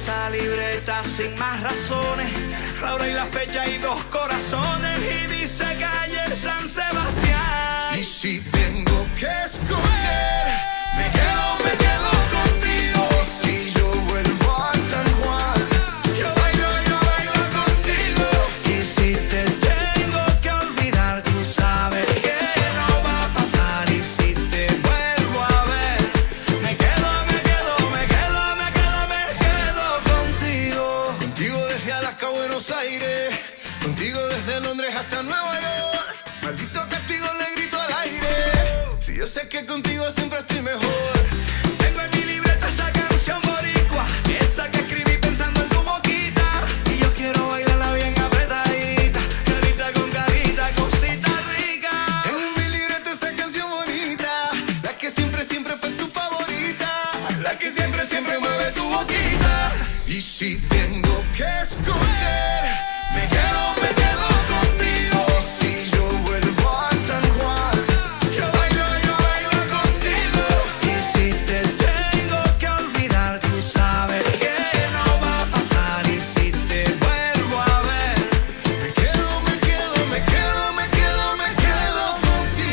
esa libreta sin más razones, la hora y la fecha y 2 corazones, y dice calle San Sebastián. Y si tengo que escoger, me quedo contigo. Y si yo vuelvo a San Juan, yo bailo contigo. Y si te tengo que olvidar, tú sabes que no va a pasar. Y si te vuelvo a ver, me quedo contigo. Contigo desde Alaska a Buenos Aires, contigo desde Londres hasta Nueva York. Maldito castigo le grito al aire. Si yo sé que contigo siempre estoy mejor. Tengo en mi libreta esa canción boricua, esa que escribí pensando en tu boquita. Y yo quiero bailarla bien apretadita, carita con carita, cosita rica. Tengo en mi libreta esa canción bonita, la que siempre fue tu favorita, la que siempre mueve tu boquita. Y si tengo que escoger, me quedo contigo. Y si yo vuelvo a San Juan, yo bailo contigo. Y si te tengo que olvidar, tú sabes que no va a pasar. Y si te vuelvo a ver, me quedo contigo.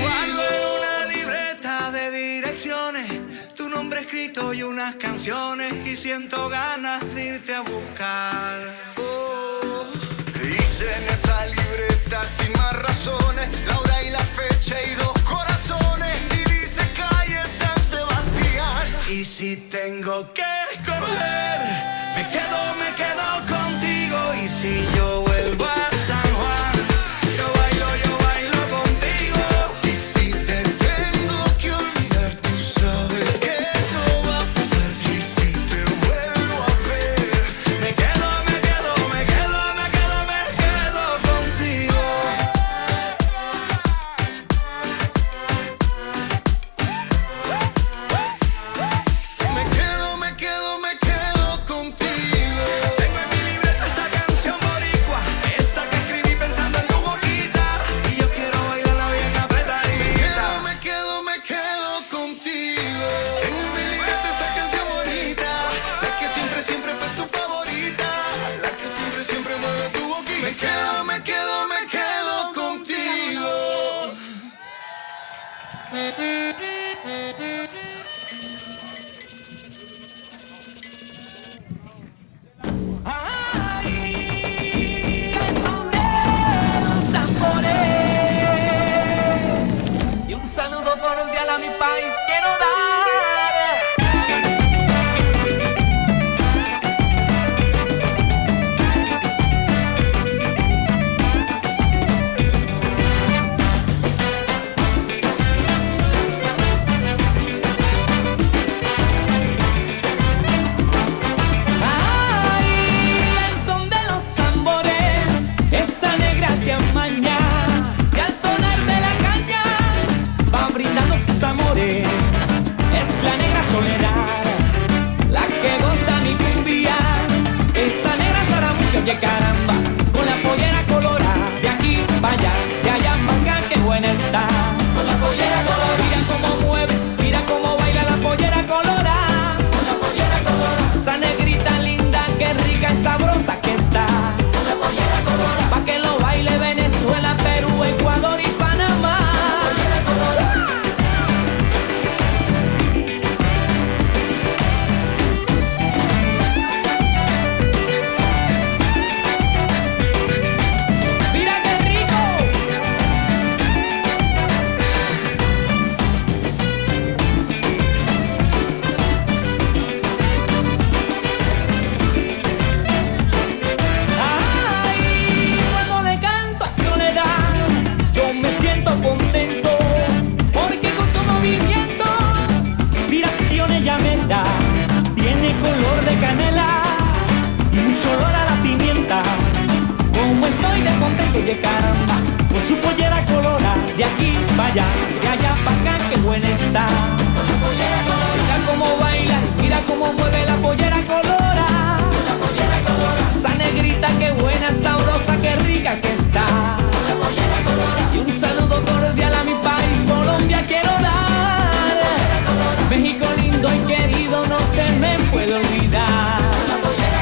guardo en una libreta de direcciones tu nombre escrito y unas canciones, y siento ganas de irte a buscar. Dice en esa libreta sin más razones, la hora y la fecha y 2 corazones, y dice calle San Sebastián. Y si tengo que escoger, me quedo contigo. Y si yo vuelvo a San Juan, yo bailo contigo. Y si te tengo que olvidar, tú sabes que no va a pasar. Y si te vuelvo a ver, Me quedo contigo. me quedo contigo. Tengo en mi libreta esa canción boricua, esa que escribí pensando en tu boquita. Y yo quiero bailarla bien apretadita. Me quedo contigo. Tengo en mi libreta esa canción bonita, la que siempre fue tu favorita, la que siempre mueve tu boquita. Me quedo contigo. Y un saludo cordial a mi país quiero dar. Ay, al son de los tambores, esa negra se amaña, y al sonar de la caña va brindando sus amores. Es la negra soledad, la que goza mi cumbia. Esa negra zaramucha, oye caramba, con la pollera colorada. De aquí para allá, de allá para acá, qué buena está. Con la pollera colorada. Mira cómo mueve, mira cómo baila la pollera colorada. Con la pollera colorada. Esa negrita linda, qué rica y sabrosa que está. Con la pollera colorada. Pa' que lo baile Venezuela, Perú, Ecuador y Panamá. Con la pollera colorada. Mira qué rico. Ay, cuando le canto a Soledad, yo me siento contento, porque con su movimiento inspiración ella me da. Tiene color de canela y mucho olor a la pimienta. Como estoy de contento, oye caramba, con su pollera colorada. De aquí para allá, de allá para acá, qué buena está. Con la pollera colorada. Mira cómo baila, mira cómo mueve la pollera colorada. Con la pollera colorada. Esa negrita, qué buena, sabrosa, qué rica que está. Con la pollera colorada. Y un saludo cordial a mi país, Colombia, quiero dar. México lindo y querido, no se me puede olvidar. Con la pollera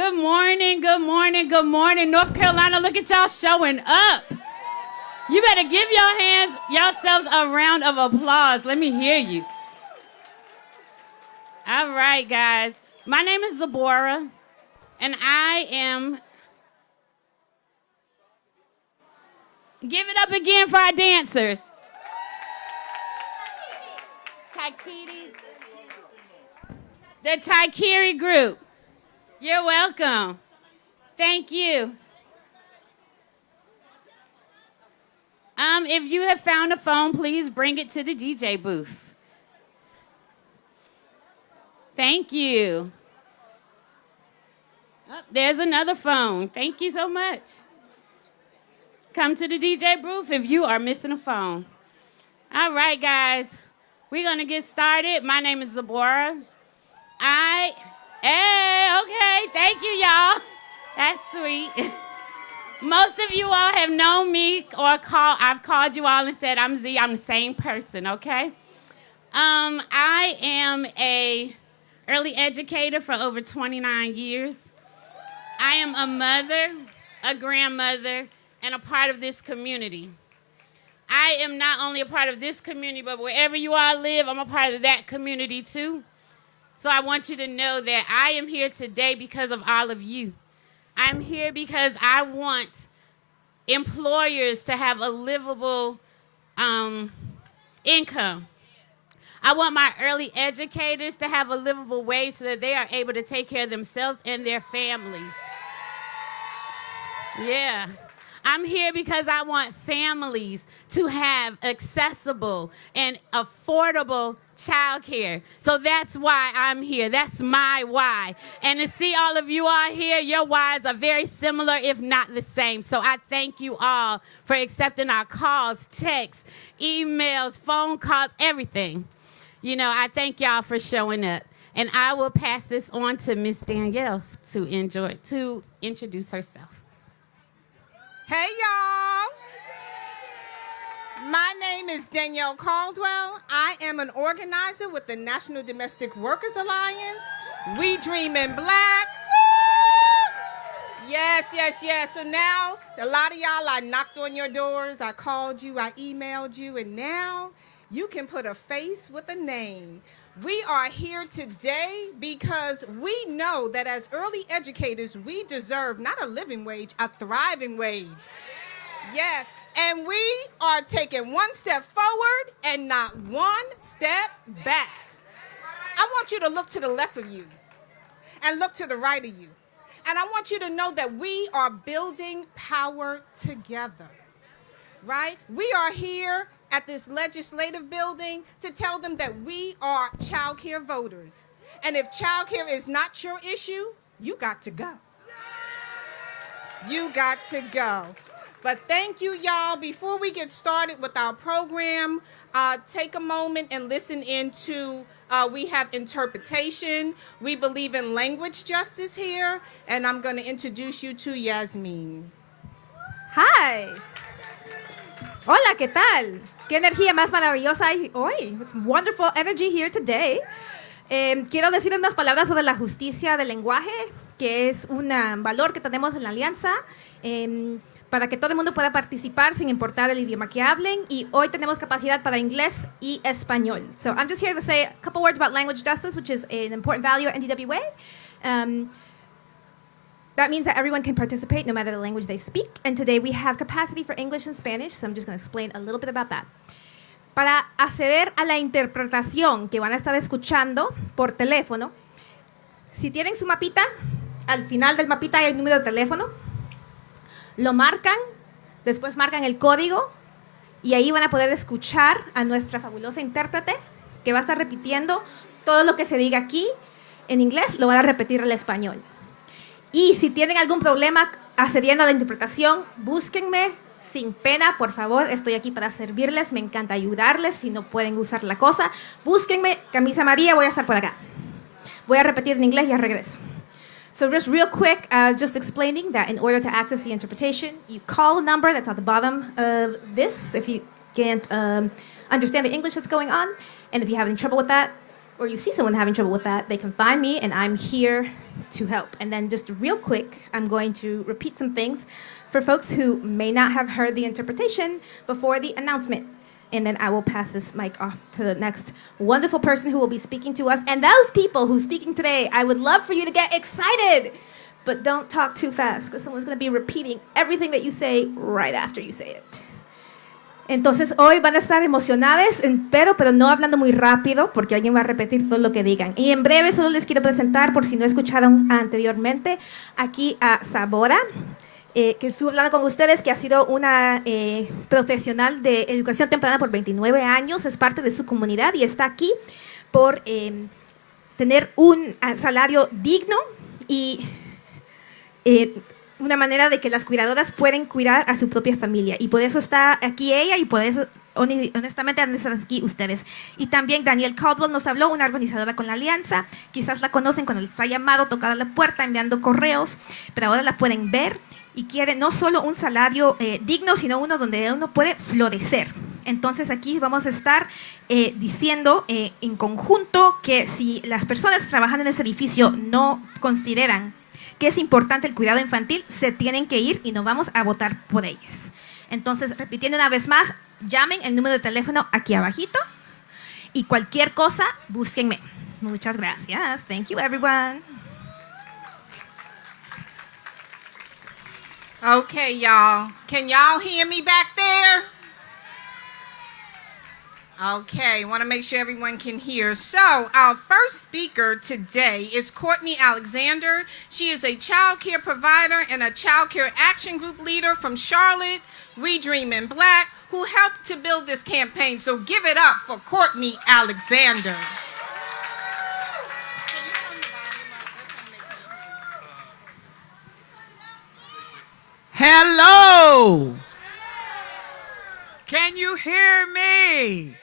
Good morning, good morning, good morning. North Carolina, look at y'all showing up. You better give yourselves a round of applause. Let me hear you. All right, guys. My name is Zabora, and I am... Give it up again for our dancers. Taikiri. The Taikiri group. You're welcome. Thank you. If you have found a phone, please bring it to the DJ booth. Thank you. Oh, there's another phone. Thank you so much. Come to the DJ booth if you are missing a phone. All right, guys. We're going to get started. My name is Zabora. Okay. Thank you, y'all. That's sweet. Most of you all have known me I've called you all and said, I'm Z. I'm the same person, okay? I am a early educator for over 29 years. I am a mother, a grandmother, and a part of this community. I am not only a part of this community, but wherever you all live, I'm a part of that community too. So I want you to know that I am here today because of all of you. I'm here because I want employers to have a livable income. I want my early educators to have a livable wage so that they are able to take care of themselves and their families. Yeah. I'm here because I want families to have accessible and affordable childcare. So that's why I'm here. That's my why. And to see all of you all here, your whys are very similar, if not the same. So I thank you all for accepting our calls, texts, emails, phone calls, everything. You know, I thank y'all for showing up. And I will pass this on to Miss Danielle to introduce herself. Hey, y'all. My name is Danielle Caldwell. I am an organizer with the National Domestic Workers Alliance. We dream in black. Woo! Yes. So now, a lot of y'all, I knocked on your doors, I called you, I emailed you, and now you can put a face with a name. We are here today because we know that as early educators, we deserve not a living wage, a thriving wage. Yes, and we are taking one step forward and not one step back. I want you to look to the left of you and look to the right of you. And I want you to know that we are building power together. Right? We are here at this legislative building to tell them that we are child care voters. And if child care is not your issue, you got to go. You got to go. But thank you, y'all. Before we get started with our program, take a moment and listen into, we have interpretation. We believe in language justice here. And I'm going to introduce you to Yasmin. Hi. Hola, ¿qué tal? ¿Qué energía más maravillosa hay hoy? It's wonderful energy here today. Quiero decir unas palabras sobre la justicia del lenguaje, que es un valor que tenemos en la Alianza para que todo el mundo pueda participar sin importar el idioma que hablen. Y hoy tenemos capacidad para inglés y español. So I'm just here to say a couple words about language justice, which is an important value at NDWA. That means that everyone can participate no matter the language they speak. And today we have capacity for English and Spanish, so I'm just going to explain a little bit about that. Para acceder a la interpretación que van a estar escuchando por teléfono, si tienen su mapita, al final del mapita hay el número de teléfono, lo marcan, después marcan el código y ahí van a poder escuchar a nuestra fabulosa intérprete que va a estar repitiendo todo lo que se diga aquí en inglés, lo van a repetir en español. Y si tienen algún problema accediendo a la interpretación, búsquenme sin pena, por favor. Estoy aquí para servirles. Me encanta ayudarles. Si no pueden usar la cosa, búsquenme. Camisa María, voy a estar por acá. Voy a repetir en inglés y ya regreso. So just real quick, just explaining that in order to access the interpretation, you call a number that's at the bottom of this if you can't understand the English that's going on. And if you're having trouble with that, or you see someone having trouble with that, they can find me, and I'm here to help. And then just real quick, I'm going to repeat some things for folks who may not have heard the interpretation before the announcement. And then I will pass this mic off to the next wonderful person who will be speaking to us. And those people who's speaking today, I would love for you to get excited. But don't talk too fast, because someone's going to be repeating everything that you say right after you say it. Entonces hoy van a estar emocionadas, pero no hablando muy rápido, porque alguien va a repetir todo lo que digan. Y en breve solo les quiero presentar, por si no escucharon anteriormente, aquí a Sabora, que estuvo hablando con ustedes, que ha sido una profesional de educación temprana por 29 años, es parte de su comunidad y está aquí por tener un salario digno y una manera de que las cuidadoras pueden cuidar a su propia familia. Y por eso está aquí ella y por eso, honestamente, han estado aquí ustedes. Y también Danielle Caldwell nos habló, una organizadora con la Alianza. Quizás la conocen cuando les ha llamado, tocado la puerta, enviando correos, pero ahora la pueden ver y quiere no solo un salario digno, sino uno donde uno puede florecer. Entonces aquí vamos a estar diciendo en conjunto que si las personas trabajando en ese edificio no consideran que es importante el cuidado infantil, se tienen que ir y nos vamos a votar por ellas. Entonces, repitiendo una vez más, llamen el número de teléfono aquí abajito y cualquier cosa, búsquenme. Muchas gracias. Thank you, everyone. Okay, y'all. Can y'all hear me back there? Okay, want to make sure everyone can hear. So, our first speaker today is Courtney Alexander. She is a child care provider and a child care action group leader from Charlotte, We Dream in Black, who helped to build this campaign. So, give it up for Courtney Alexander. Hello. Can you hear me?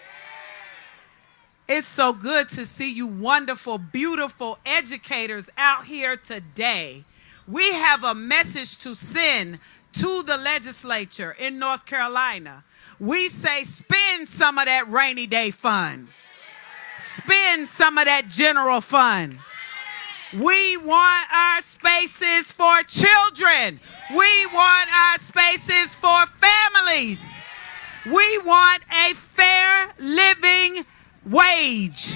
It's so good to see you wonderful, beautiful educators out here today. We have a message to send to the legislature in North Carolina. We say spend some of that rainy day fund. Spend some of that general fund. We want our spaces for children. We want our spaces for families. We want a fair living wage.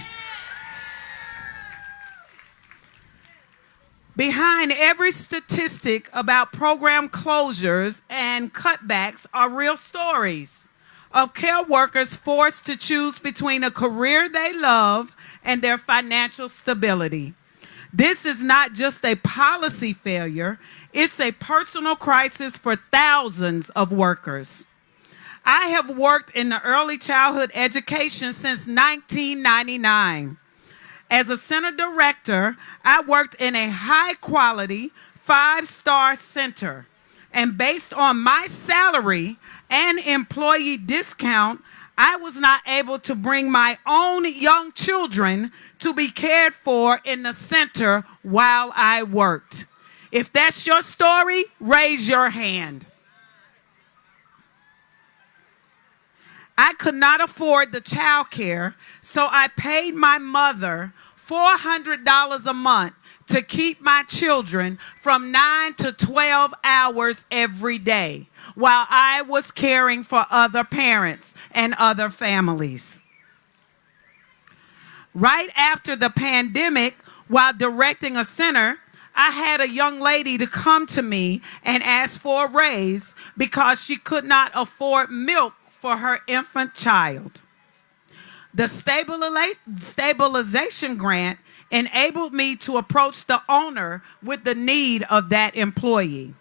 Behind every statistic about program closures and cutbacks are real stories of care workers forced to choose between a career they love and their financial stability. This is not just a policy failure, it's a personal crisis for thousands of workers. I have worked in the early childhood education since 1999. As a center director, I worked in a high-quality, 5-star center. And based on my salary and employee discount, I was not able to bring my own young children to be cared for in the center while I worked. If that's your story, raise your hand. I could not afford the child care, so I paid my mother $400 a month to keep my children from 9 to 12 hours every day while I was caring for other parents and other families. Right after the pandemic, while directing a center, I had a young lady to come to me and ask for a raise because she could not afford milk for her infant child. The stabilization grant enabled me to approach the owner with the need of that employee.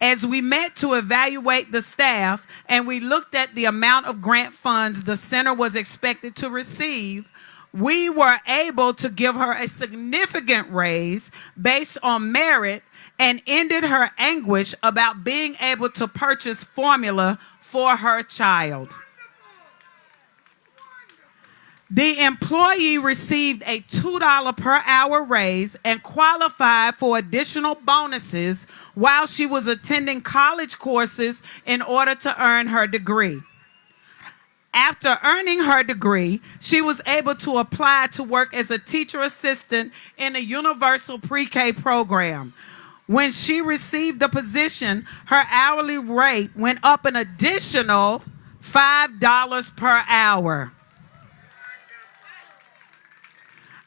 As we met to evaluate the staff and we looked at the amount of grant funds the center was expected to receive, we were able to give her a significant raise based on merit and ended her anguish about being able to purchase formula for her child. The employee received a $2 per hour raise and qualified for additional bonuses while she was attending college courses in order to earn her degree. After earning her degree, she was able to apply to work as a teacher assistant in a universal pre-K program. When she received the position, her hourly rate went up an additional $5 per hour.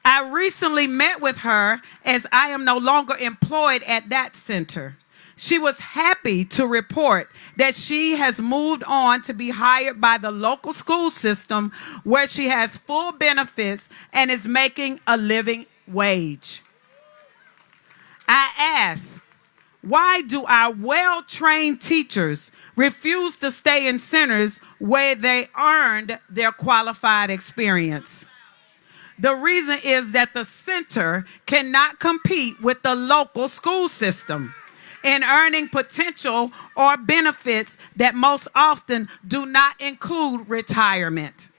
I recently met with her as I am no longer employed at that center. She was happy to report that she has moved on to be hired by the local school system where she has full benefits and is making a living wage. I ask, why do our well-trained teachers refuse to stay in centers where they earned their qualified experience? The reason is that the center cannot compete with the local school system in earning potential or benefits that most often do not include retirement.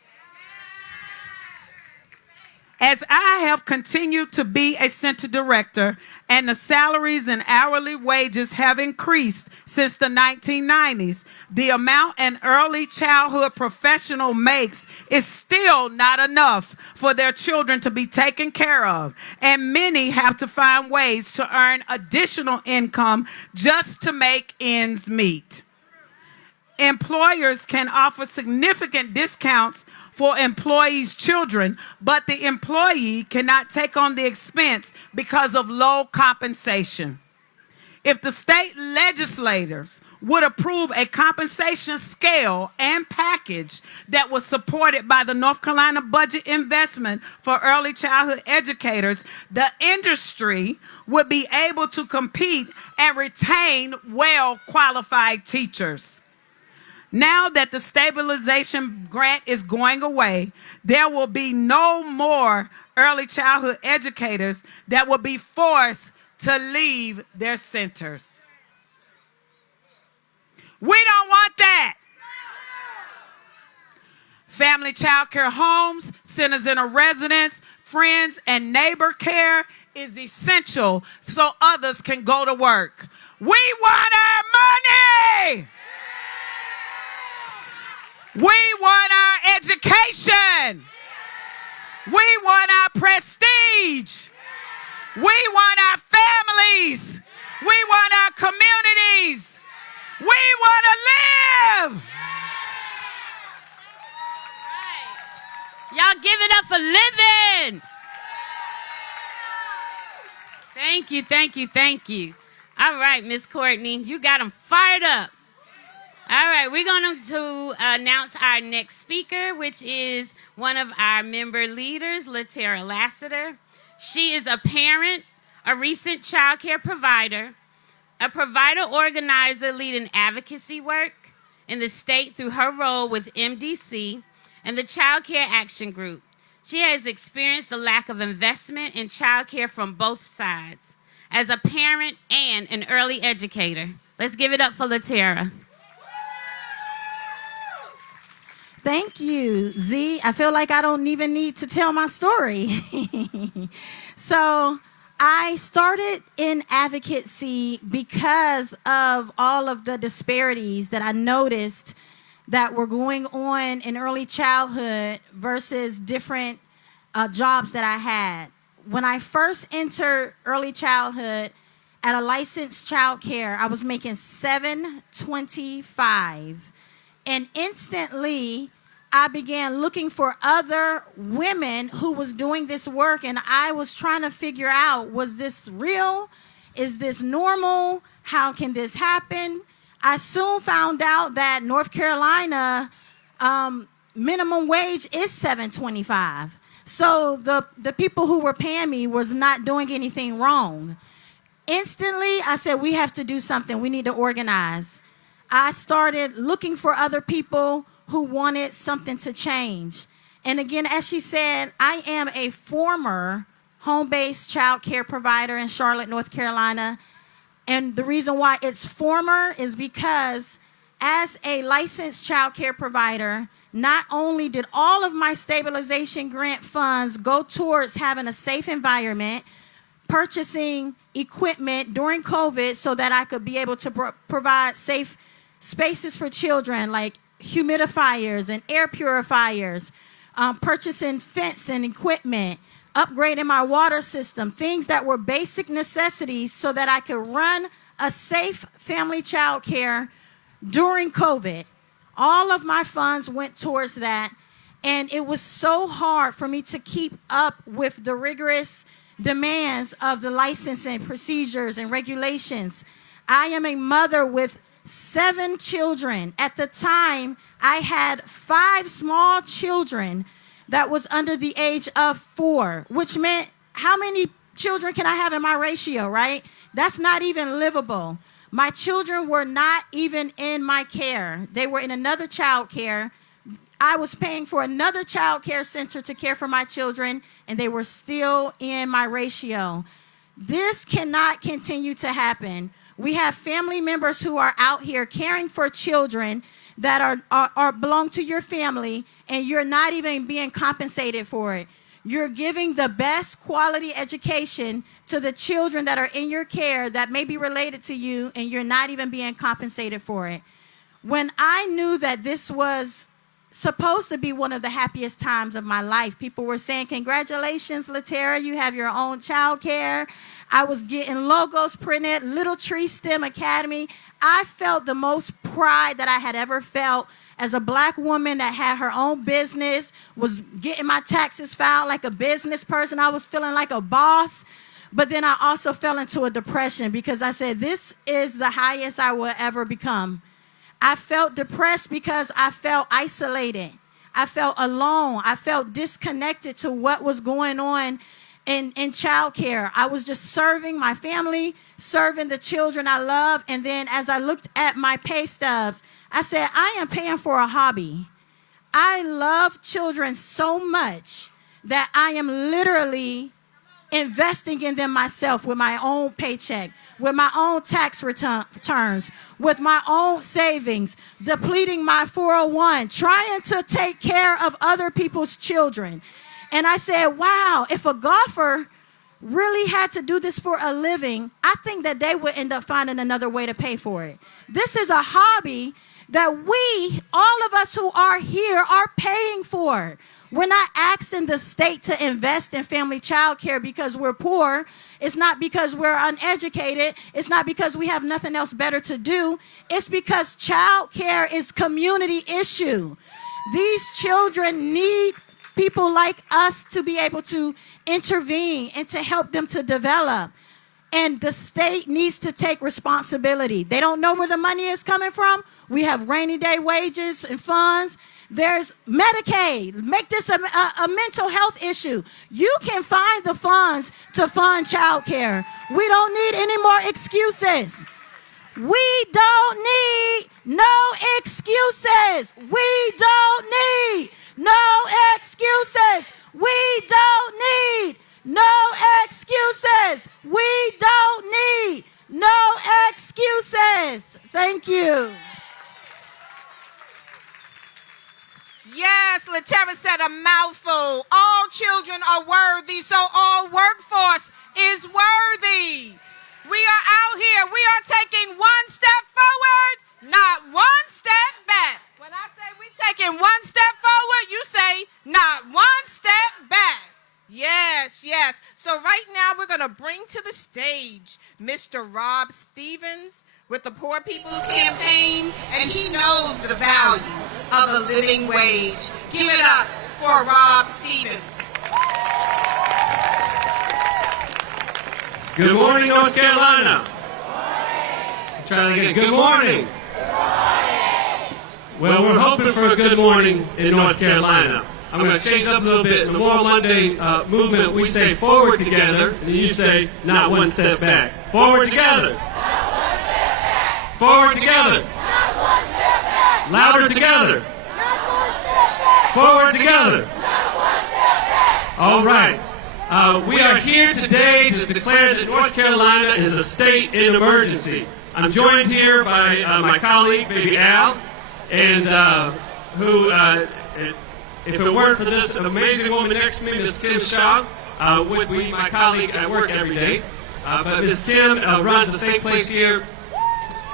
As I have continued to be a center director and the salaries and hourly wages have increased since the 1990s, the amount an early childhood professional makes is still not enough for their children to be taken care of, and many have to find ways to earn additional income just to make ends meet. Employers can offer significant discounts for employees' children, but the employee cannot take on the expense because of low compensation. If the state legislators would approve a compensation scale and package that was supported by the North Carolina budget investment for early childhood educators, the industry would be able to compete and retain well-qualified teachers. Now that the stabilization grant is going away, there will be no more early childhood educators that will be forced to leave their centers. We don't want that. Family child care homes, centers in a residence, friends and neighbor care is essential so others can go to work. We want our money. We want our education. We want our prestige. We want our families. We want our communities. We want to live. Y'all give it up for living. Thank you, thank you, thank you. All right, Miss Courtney, you got them fired up. All right, we're going to announce our next speaker, which is one of our member leaders, Latera Lassiter. She is a parent, a recent child care provider, a provider organizer leading advocacy work in the state through her role with MDC and the Child Care Action Group. She has experienced the lack of investment in child care from both sides, as a parent and an early educator. Let's give it up for Latera. Thank you, Z. I feel like I don't even need to tell my story. So I started in advocacy because of all of the disparities that I noticed that were going on in early childhood versus different jobs that I had. When I first entered early childhood at a licensed child care, I was making $7.25. And instantly, I began looking for other women who was doing this work, and I was trying to figure out, was this real? Is this normal? How can this happen? I soon found out that North Carolina minimum wage is $7.25. So the people who were paying me was not doing anything wrong. Instantly, I said, we have to do something. We need to organize. I started looking for other people who wanted something to change. And again, as she said, I am a former home-based child care provider in Charlotte, North Carolina. And the reason why it's former is because as a licensed child care provider, not only did all of my stabilization grant funds go towards having a safe environment, purchasing equipment during COVID so that I could be able to provide safe spaces for children like humidifiers and air purifiers, purchasing fence and equipment, upgrading my water system, things that were basic necessities so that I could run a safe family child care during COVID. All of my funds went towards that, and it was so hard for me to keep up with the rigorous demands of the licensing procedures and regulations. I am a mother with 7 children. At the time, I had 5 small children that was under the age of 4, which meant how many children can I have in my ratio, right? That's not even livable. My children were not even in my care. They were in another child care. I was paying for another child care center to care for my children, and they were still in my ratio. This cannot continue to happen. We have family members who are out here caring for children that are belong to your family, and you're not even being compensated for it. You're giving the best quality education to the children that are in your care that may be related to you, and you're not even being compensated for it. When I knew that this was supposed to be one of the happiest times of my life, people were saying, congratulations, Latera, you have your own child care. I was getting logos printed, Little Tree STEM Academy. I felt the most pride that I had ever felt as a black woman that had her own business, was getting my taxes filed like a business person. I was feeling like a boss. But then I also fell into a depression because I said, this is the highest I will ever become. I felt depressed because I felt isolated. I felt alone. I felt disconnected to what was going on in childcare. I was just serving my family, serving the children I love. And then as I looked at my pay stubs, I said, I am paying for a hobby. I love children so much that I am literally investing in them myself with my own paycheck, with my own tax returns, with my own savings, depleting my 401, trying to take care of other people's children. And I said, wow, if a golfer really had to do this for a living, I think that they would end up finding another way to pay for it. This is a hobby that we, all of us who are here, are paying for. We're not asking the state to invest in family child care because we're poor. It's not because we're uneducated. It's not because we have nothing else better to do. It's because child care is a community issue. These children need people like us to be able to intervene and to help them to develop. And the state needs to take responsibility. They don't know where the money is coming from. We have rainy day wages and funds. There's Medicaid. Make this a mental health issue. You can find the funds to fund child care. We don't need any more excuses. We don't need no excuses. We don't need no excuses. We don't need no excuses. We don't need no excuses. Thank you. Yes, Latera said a mouthful. All children are worthy, so all workforce is worthy. We are out here. We are taking one step forward, not one step back. When I say we taking one step forward, you say not one step back. Yes, yes. So right now we're going to bring to the stage Mr. Rob Stevens with the Poor People's Campaign, and he knows the value of a living wage. Give it up for Rob Stevens. Good morning, North Carolina. Try again. Good morning. Well, we're hoping for a good morning in North Carolina. I'm going to change up a little bit. In the Moral Monday movement, we say forward together, and you say not one step back. Forward together. Not one step back. Forward together. Not one step back. Louder together. Not one step back. Forward together. Not one step back. All right. We are here today to declare that North Carolina is a state in emergency. I'm joined here by my colleague, Baby Al, and who, if it weren't for this amazing woman next to me, Ms. Kim Shaw, would be my colleague at work every day. But Ms. Kim runs the Safe Place here,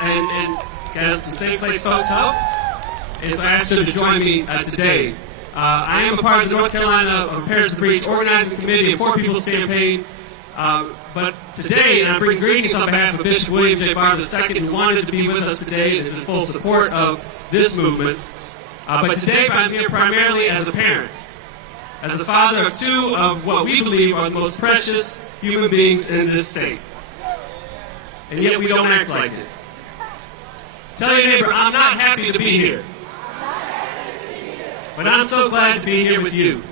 and got some Safe Place folks help. and so I asked her to join me today. I am a part of the North Carolina Repairs the Breach Organizing Committee and Poor People's Campaign. But today, and I bring greetings on behalf of Bishop William J. Barber II, who wanted to be with us today and is in full support of this movement. But today, I'm here primarily as a parent, as the father of two of what we believe are the most precious human beings in this state. And yet we don't act like it. Tell your neighbor, I'm not happy to be here. But I'm so glad to be here with you.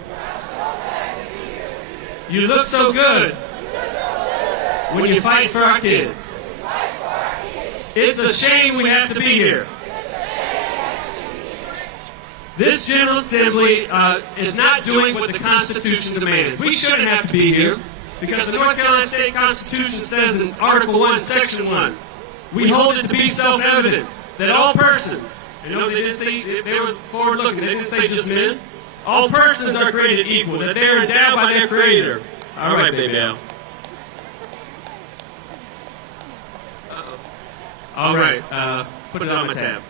You look so good when you fight for our kids. It's a shame we have to be here. This General Assembly is not doing what the Constitution demands. We shouldn't have to be here because the North Carolina State Constitution says in Article 1, Section 1, we hold it to be self-evident that all persons, you know, they didn't say, they were forward-looking, they didn't say just men, all persons are created equal, that they are endowed by their Creator. All right, baby Al. All right, put it on my tab.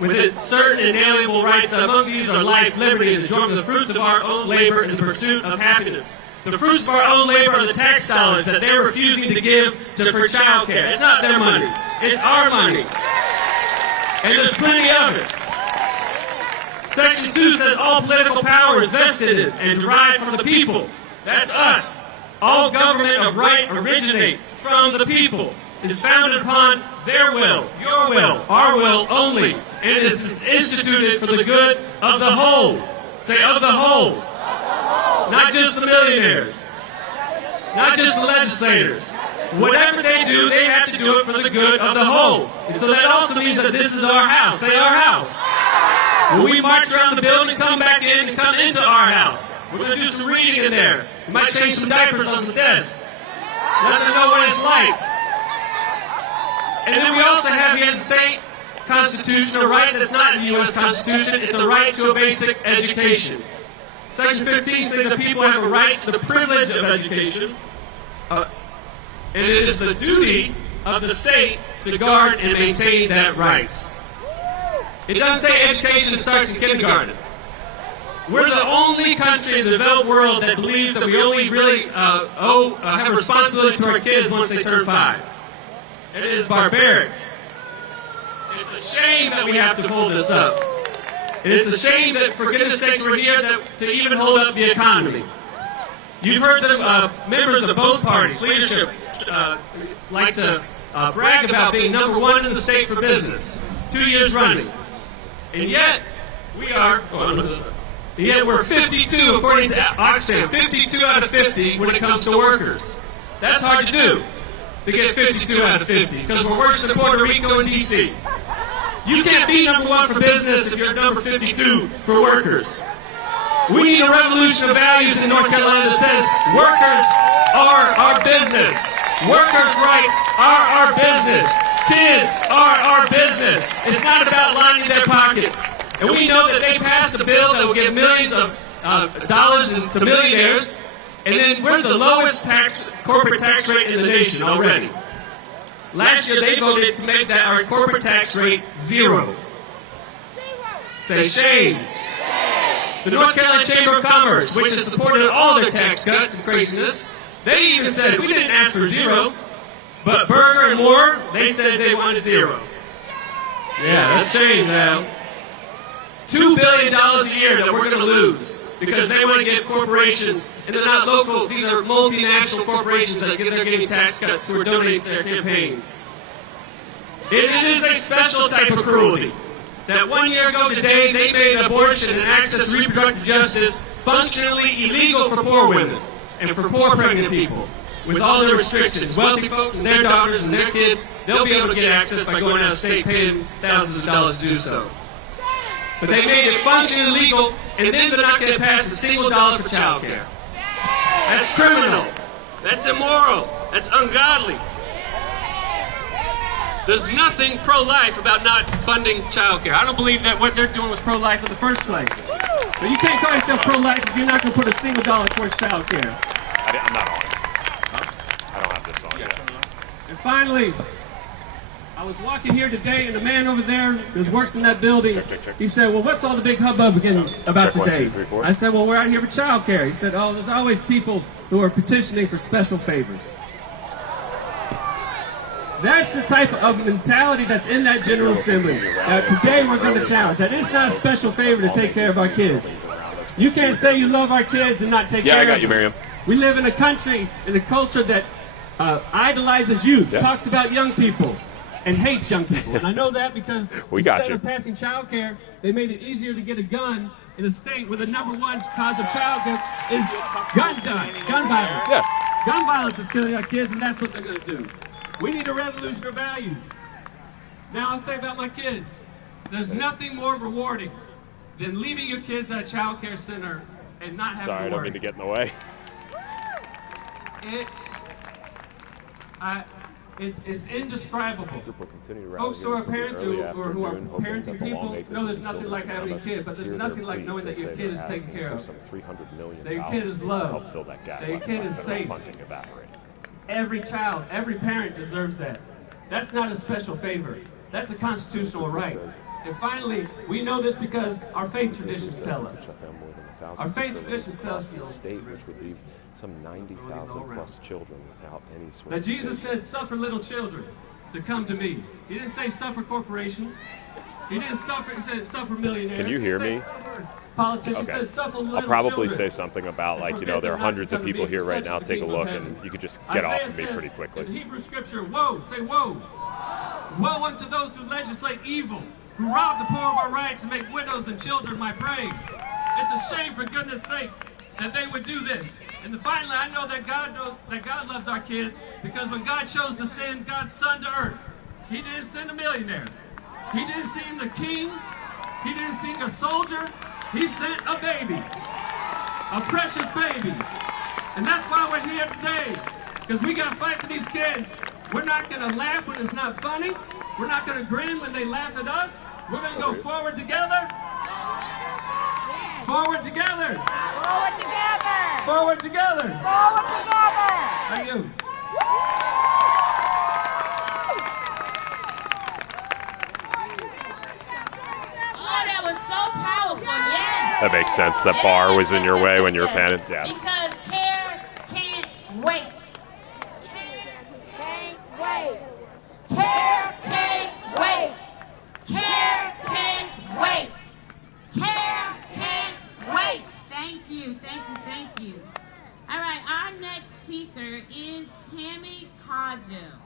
With certain inalienable rights, among these are life, liberty, and the enjoyment of the fruits of our own labor in the pursuit of happiness. The fruits of our own labor are the tax dollars that they're refusing to give for child care. It's not their money. It's our money. And there's plenty of it. Section 2 says all political power is vested in and derived from the people. That's us. All government of right originates from the people. It is founded upon their will, your will, our will only, and it is instituted for the good of the whole. Say, of the whole. Not just the millionaires. Not just the legislators. Whatever they do, they have to do it for the good of the whole. And so that also means that this is our house. Say, our house. When we march around the building, come back in, and come into our house. We're going to do some reading in there. We might change some diapers on some desks. Let them know what it's like. And then we also have here the state constitution, a right that's not in the U.S. Constitution. It's a right to a basic education. Section 15 says that people have a right to the privilege of education, and it is the duty of the state to guard and maintain that right. It doesn't say education starts in kindergarten. We're the only country in the developed world that believes that we only really have a responsibility to our kids once they turn 5. It is barbaric. It's a shame that we have to hold this up. It is a shame that, for goodness sakes, we're here to even hold up the economy. You've heard the members of both parties, leadership, like to brag about being number 1 in the state for business, 2 years running. And yet, we're 52, according to Oxfam, 52 out of 50 when it comes to workers. That's hard to do, to get 52 out of 50, because we're worse than Puerto Rico and D.C. You can't be number 1 for business if you're number 52 for workers. We need a revolution of values in North Carolina that says workers are our business. Workers' rights are our business. Kids are our business. It's not about lining their pockets. And we know that they passed a bill that will give millions of dollars to millionaires, and then we're the lowest corporate tax rate in the nation already. Last year they voted to make that our corporate tax rate 0. Say shame. The North Carolina Chamber of Commerce, which has supported all their tax cuts and craziness, they even said we didn't ask for 0, but Berger and Moore, they said they wanted 0. Yeah, that's shame now. $2 billion a year that we're going to lose because they want to give corporations, and they're not local, these are multinational corporations that they're getting tax cuts who are donating to their campaigns. It is a special type of cruelty that 1 year ago today they made abortion and access to reproductive justice functionally illegal for poor women and for poor pregnant people. With all the restrictions, wealthy folks and their daughters and their kids, they'll be able to get access by going out of state paying thousands of dollars to do so. But they made it functionally legal, and then they're not going to pass a single dollar for child care. That's criminal. That's immoral. That's ungodly. There's nothing pro-life about not funding child care. I don't believe that what they're doing was pro-life in the first place. But you can't call yourself pro-life if you're not going to put a single dollar towards child care. I'm not on. Huh? I don't have this on yet. And finally, I was walking here today, and the man over there who works in that building, he said, well, what's all the big hubbub again about today? 1, 2, 3, 4. I said, well, we're out here for child care. He said, oh, there's always people who are petitioning for special favors. That's the type of mentality that's in that General Assembly. Now, today we're going to challenge that. It's not a special favor to take care of our kids. You can't say you love our kids and not take care of them. Yeah, I got you, Miriam. We live in a country, in a culture that idolizes youth, talks about young people, and hates young people. And I know that because instead of passing child care, they made it easier to get a gun in a state where the #1 cause of child care is gun violence. Yeah. Gun violence is killing our kids, and that's what they're going to do. We need a revolution of values. Now, I'll say about my kids, there's nothing more rewarding than leaving your kids at a child care center and not having to worry. Sorry, I don't mean to get in the way. It's indescribable. Folks who are parents who are parenting people know there's nothing like having a kid, but there's nothing like knowing that your kid is taken care of. That your kid is loved. That your kid is safe. Every child, every parent deserves that. That's not a special favor. That's a constitutional right. And finally, we know this because our faith traditions tell us. Our faith traditions tell us some 90,000 plus children without any sort that of Jesus said, suffer little children to come to me. He didn't say suffer corporations. He didn't suffer, he said suffer millionaires. Can you hear me? Politicians said suffer little I'll probably children. say something about, like, you know, there are hundreds of people here right now. Take a look, and you could just get off of me pretty quickly. In Hebrew scripture, woe, say woe. Woe unto those who legislate evil, who rob the poor of our rights and make widows and children my prey. It's a shame, for goodness sake, that they would do this. And finally, I know that God loves our kids, because when God chose to send God's son to earth, he didn't send a millionaire. He didn't send a king. He didn't send a soldier. He sent a baby, a precious baby. And that's why we're here today, because we got to fight for these kids. We're not going to laugh when it's not funny. We're not going to grin when they laugh at us. We're going to go forward together. Forward together. Forward together. Forward together. Forward together. Thank you. Oh, that was so powerful, yes. That makes sense. That bar was in your way when you were panning. Yeah. Because care can't wait. Can't wait. Care can't wait. Care can't wait. Care can't wait. Thank you, thank you, thank you. All right, our next speaker is Tammy Codgill.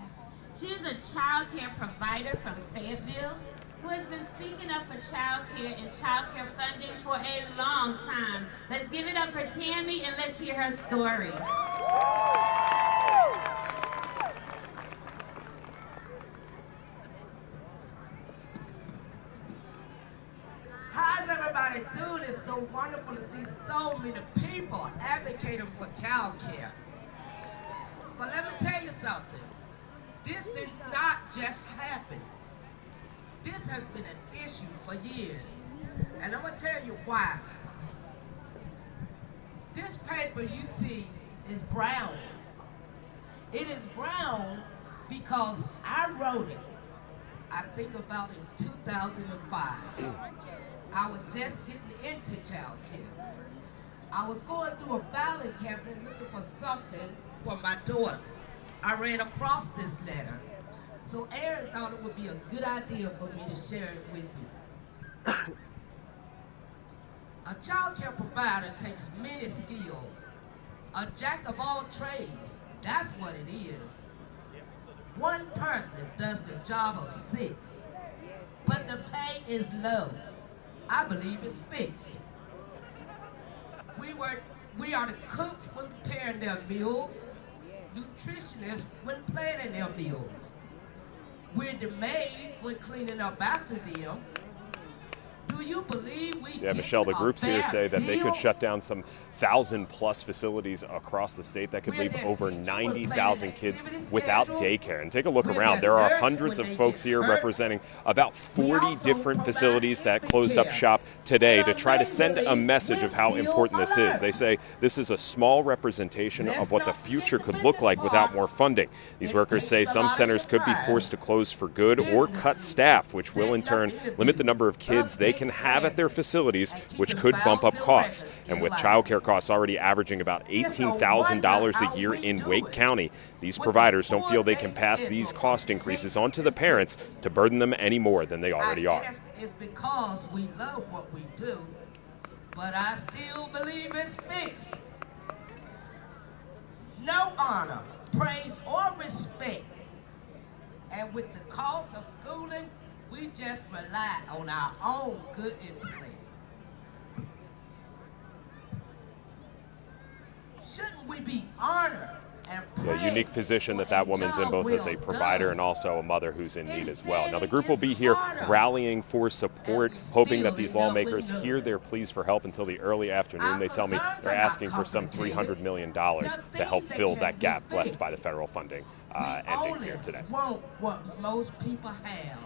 She is a child care provider from Fayetteville who has been speaking up for child care and child care funding for a long time. Let's give it up for Tammy and let's hear her story. How's everybody doing? It's so wonderful to see so many people advocating for child care. But let me tell you something. This did not just happen. This has been an issue for years. And I'm going to tell you why. This paper you see is brown. It is brown because I wrote it, I think about in 2005. I was just getting into child care. I was going through a filing cabinet looking for something for my daughter. I ran across this letter. So Aaron thought it would be a good idea for me to share it with you. A child care provider takes many skills. A jack of all trades, that's what it is. One person does the job of 6, but the pay is low. I believe it's fixed. We are the cooks when preparing their meals, nutritionists when planning their meals. We're the maid when cleaning up after them. Do you believe we Yeah, Michelle, the groups here say that they could shut down some 1,000+ facilities across the state. That could leave over 90,000 kids without daycare. And take a look around. There are hundreds of folks here representing about 40 different facilities that closed up shop today to try to send a message of how important this is. They say this is a small representation of what the future could look like without more funding. These workers say some centers could be forced to close for good or cut staff, which will in turn limit the number of kids they can have at their facilities, which could bump up costs. And with child care costs already averaging about $18,000 a year in Wake County, these providers don't feel they can pass these cost increases on to the parents to burden them any more than they already are. It's because we love what we do, but I still believe it's fixed. No honor, praise, or respect. And with the cost of schooling, we just rely on our own good intellect. Shouldn't we be honored and praised? A unique position that woman's in, both as a provider and also a mother who's in need as well. Now, the group will be here rallying for support, hoping that these lawmakers hear their pleas for help until the early afternoon. They tell me they're asking for some $300 million to help fill that gap left by the federal funding ending here today. Want what most people have.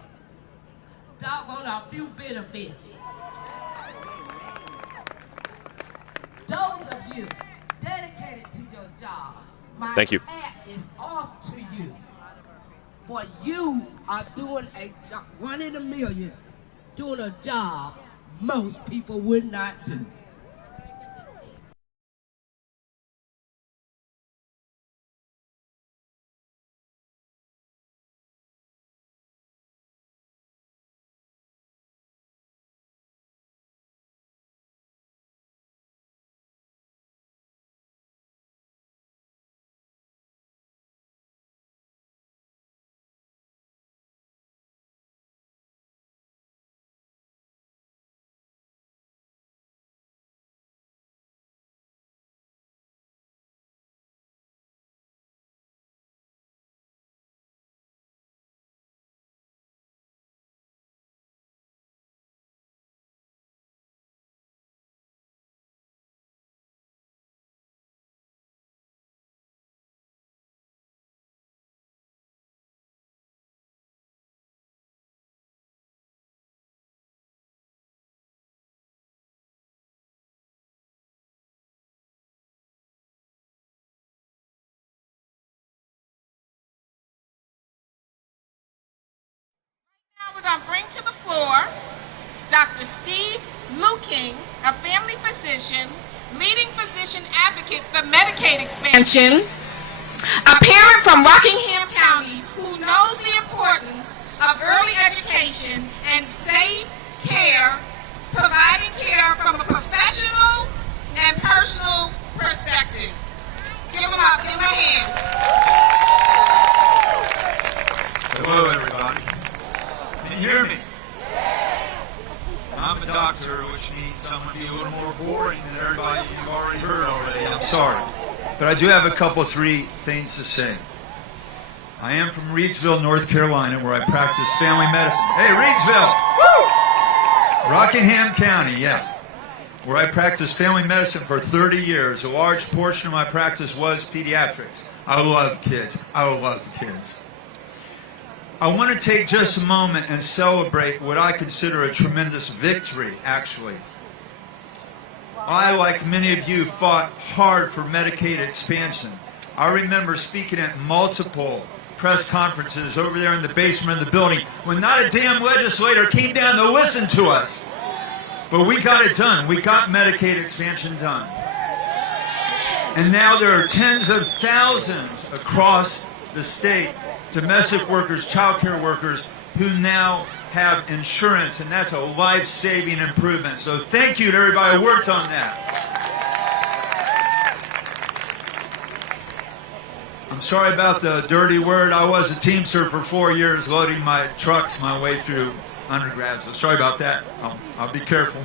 Doggone a few benefits. Those of you dedicated to your job, my Thank you. hat is off to you. For you are doing a job, 1 in a million, doing a job most people would not do. Now we're going to bring to the floor Dr. Steve Looming, a family physician, leading physician advocate for Medicaid expansion, a parent from Rockingham County who knows the importance of early education and safe care, providing care from a professional and personal perspective. Give them up, give them a hand. Hello, everybody. Can you hear me? I'm a doctor, which means I'm going to be a little more boring than everybody you've already heard already. I'm sorry. But I do have a couple, 3 things to say. I am from Reidsville, North Carolina, where I practice family medicine. Hey, Reidsville! Woo! Rockingham County, yeah. Where I practiced family medicine for 30 years. A large portion of my practice was pediatrics. I love kids. I love kids. I want to take just a moment and celebrate what I consider a tremendous victory, actually. I, like many of you, fought hard for Medicaid expansion. I remember speaking at multiple press conferences over there in the basement of the building when not a damn legislator came down to listen to us. But we got it done. We got Medicaid expansion done. And now there are tens of thousands across the state, domestic workers, child care workers, who now have insurance, and that's a life-saving improvement. So thank you to everybody who worked on that. I'm sorry about the dirty word. I was a Teamster for 4 years, loading my trucks my way through undergrad, so sorry about that. I'll be careful.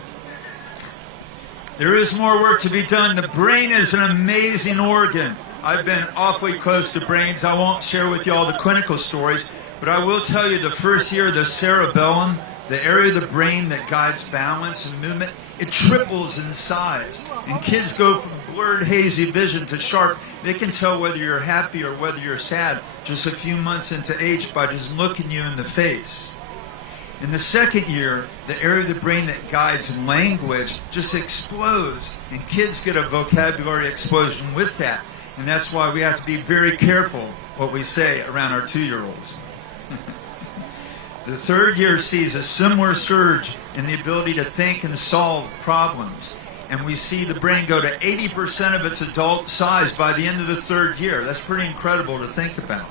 There is more work to be done. The brain is an amazing organ. I've been awfully close to brains. I won't share with you all the clinical stories, but I will tell you the first year, the cerebellum, the area of the brain that guides balance and movement, it triples in size. And kids go from blurred, hazy vision to sharp. They can tell whether you're happy or whether you're sad just a few months into age by just looking you in the face. In the second year, the area of the brain that guides language just explodes, and kids get a vocabulary explosion with that. And that's why we have to be very careful what we say around our 2-year-olds. The third year sees a similar surge in the ability to think and solve problems. And we see the brain go to 80% of its adult size by the end of the third year. That's pretty incredible to think about.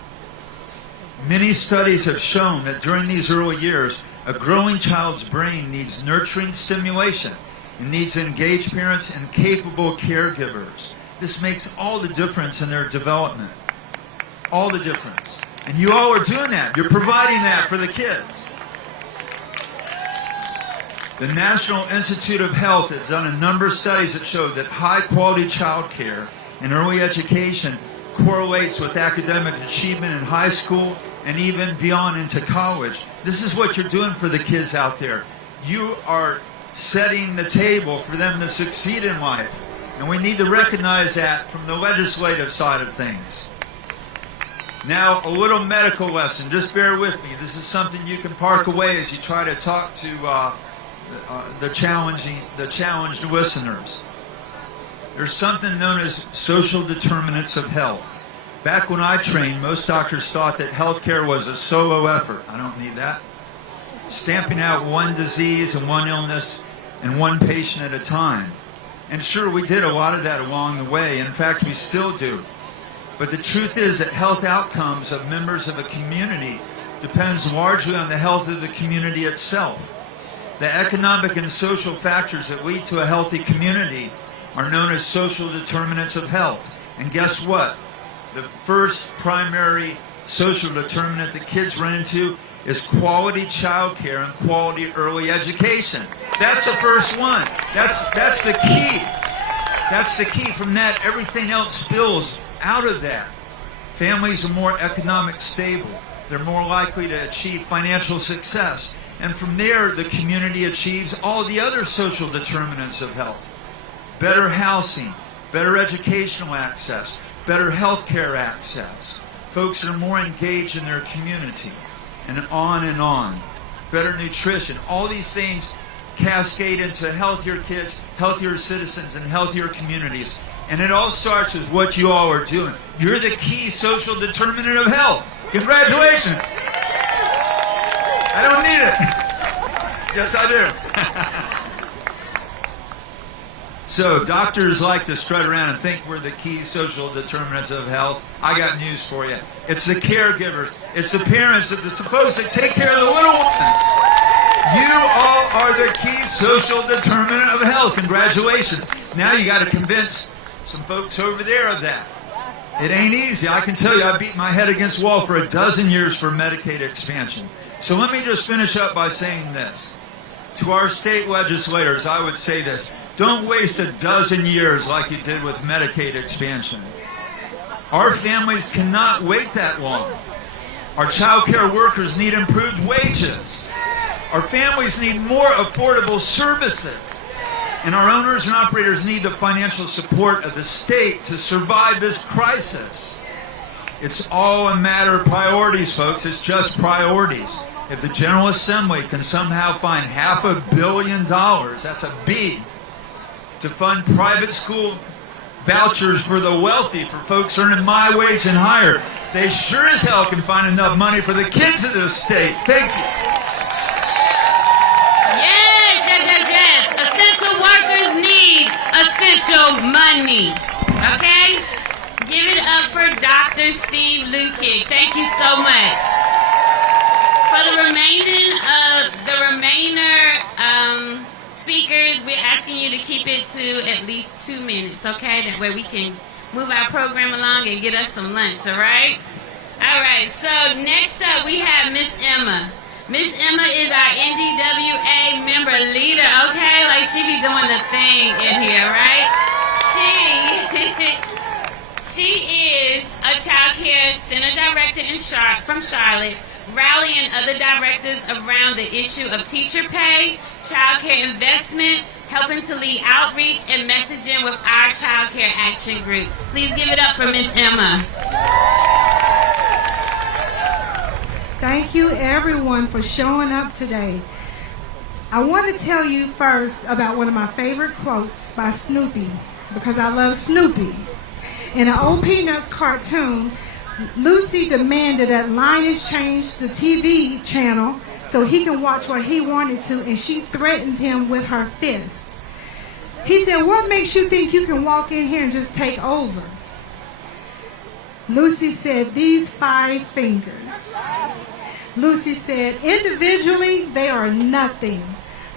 Many studies have shown that during these early years, a growing child's brain needs nurturing stimulation. It needs engaged parents and capable caregivers. This makes all the difference in their development. All the difference. And you all are doing that. You're providing that for the kids. The National Institute of Health has done a number of studies that show that high-quality child care and early education correlates with academic achievement in high school and even beyond into college. This is what you're doing for the kids out there. You are setting the table for them to succeed in life. And we need to recognize that from the legislative side of things. Now, a little medical lesson. Just bear with me. This is something you can park away as you try to talk to the challenged listeners. There's something known as social determinants of health. Back when I trained, most doctors thought that healthcare was a solo effort. I don't need that. Stamping out one disease and one illness and one patient at a time. And sure, we did a lot of that along the way. In fact, we still do. But the truth is that health outcomes of members of a community depends largely on the health of the community itself. The economic and social factors that lead to a healthy community are known as social determinants of health. And guess what? The first primary social determinant that kids run into is quality child care and quality early education. That's the first one. That's the key. That's the key. From that, everything else spills out of that. Families are more economic stable. They're more likely to achieve financial success. And from there, the community achieves all the other social determinants of health. Better housing, better educational access, better health care access. Folks that are more engaged in their community, and on and on. Better nutrition. All these things cascade into healthier kids, healthier citizens, and healthier communities. And it all starts with what you all are doing. You're the key social determinant of health. Congratulations. I don't need it. Yes, I do. So doctors like to strut around and think we're the key social determinants of health. I got news for you. It's the caregivers. It's the parents. It's the folks that take care of the little ones. You all are the key social determinant of health. Congratulations. Now you got to convince some folks over there of that. It ain't easy. I can tell you, I beat my head against the wall for 12 years for Medicaid expansion. So let me just finish up by saying this. To our state legislators, I would say this. Don't waste 12 years like you did with Medicaid expansion. Our families cannot wait that long. Our child care workers need improved wages. Our families need more affordable services. And our owners and operators need the financial support of the state to survive this crisis. It's all a matter of priorities, folks. It's just priorities. If the General Assembly can somehow find $500 million, that's a B, to fund private school vouchers for the wealthy, for folks earning my wage and higher, they sure as hell can find enough money for the kids of this state. Thank you. Yes. Essential workers need essential money. Okay? Give it up for Dr. Steve Lukic. Thank you so much. For the remainder speakers, we're asking you to keep it to at least 2 minutes, okay? That way we can move our program along and get us some lunch, all right? All right, so next up we have Miss Emma. Miss Emma is our NDWA member leader, okay? Like she be doing the thing in here, right? She is a child care center director from Charlotte, rallying other directors around the issue of teacher pay, child care investment, helping to lead outreach and messaging with our child care action group. Please give it up for Miss Emma. Thank you everyone for showing up today. I want to tell you first about one of my favorite quotes by Snoopy, because I love Snoopy. In an old Peanuts cartoon, Lucy demanded that Linus change the TV channel so he can watch what he wanted to, and she threatened him with her fist. He said, "What makes you think you can walk in here and just take over?" Lucy said, "These 5 fingers." Lucy said, "Individually, they are nothing.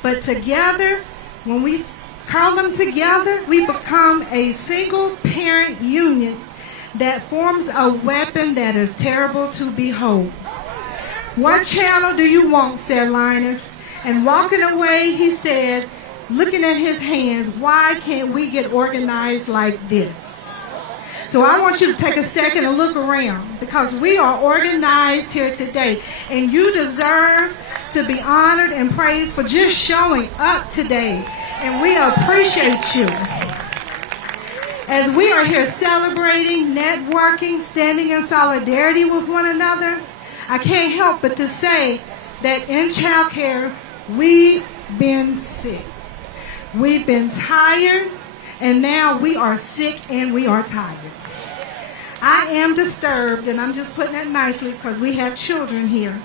But together, when we curl them together, we become a single parent union that forms a weapon that is terrible to behold." "What channel do you want?" said Linus. And walking away, he said, looking at his hands, "Why can't we get organized like this?" So I want you to take a second and look around, because we are organized here today, and you deserve to be honored and praised for just showing up today, and we appreciate you. As we are here celebrating, networking, standing in solidarity with one another, I can't help but to say that in child care, we've been sick. We've been tired, and now we are sick and we are tired. I am disturbed, and I'm just putting it nicely because we have children here.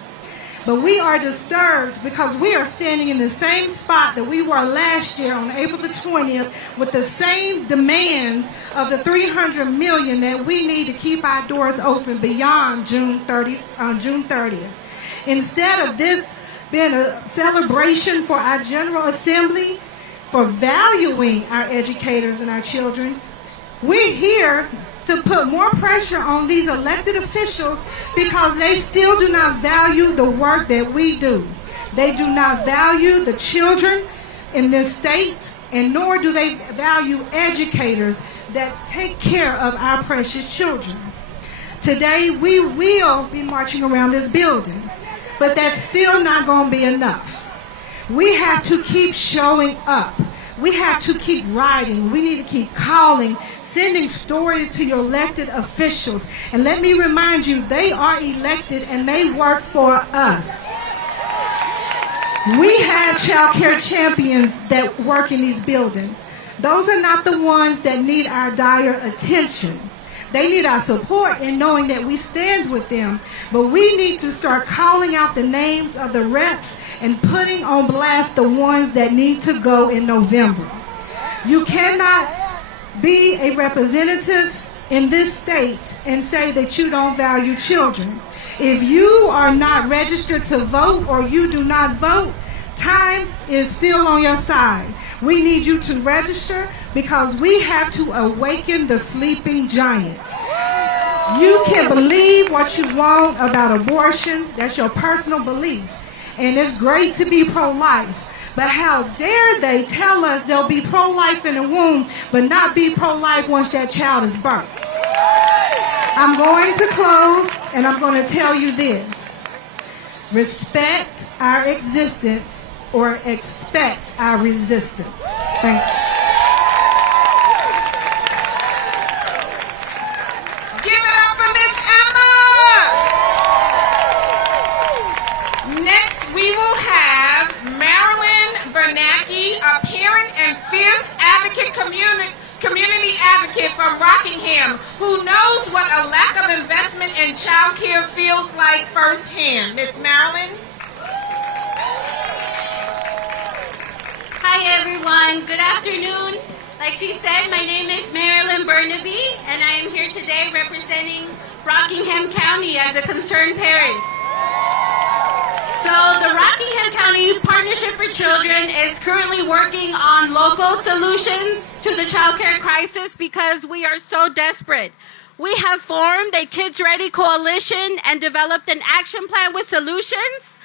But we are disturbed because we are standing in the same spot that we were last year on April the 20th with the same demands of the $300 million that we need to keep our doors open beyond June 30th. Instead of this being a celebration for our General Assembly, for valuing our educators and our children, we're here to put more pressure on these elected officials because they still do not value the work that we do. They do not value the children in this state, and nor do they value educators that take care of our precious children. Today, we will be marching around this building, but that's still not going to be enough. We have to keep showing up. We have to keep writing. We need to keep calling, sending stories to your elected officials. And let me remind you, they are elected and they work for us. We have child care champions that work in these buildings. Those are not the ones that need our dire attention. They need our support in knowing that we stand with them. But we need to start calling out the names of the reps and putting on blast the ones that need to go in November. You cannot be a representative in this state and say that you don't value children. If you are not registered to vote or you do not vote, time is still on your side. We need you to register because we have to awaken the sleeping giant. You can believe what you want about abortion. That's your personal belief. And it's great to be pro-life. But how dare they tell us they'll be pro-life in the womb, but not be pro-life once that child is birthed? I'm going to close, and I'm going to tell you this. Respect our existence or expect our resistance. Thank you. Give it up for Miss Emma! Next, we will have Marilyn Bernanke, a parent and fierce advocate, community advocate from Rockingham, who knows what a lack of investment in child care feels like firsthand. Miss Marilyn? Hi everyone, good afternoon. Like she said, my name is Marilyn Burnaby, and I am here today representing Rockingham County as a concerned parent. So the Rockingham County Partnership for Children is currently working on local solutions to the child care crisis because we are so desperate. We have formed a Kids Ready Coalition and developed an action plan with solutions.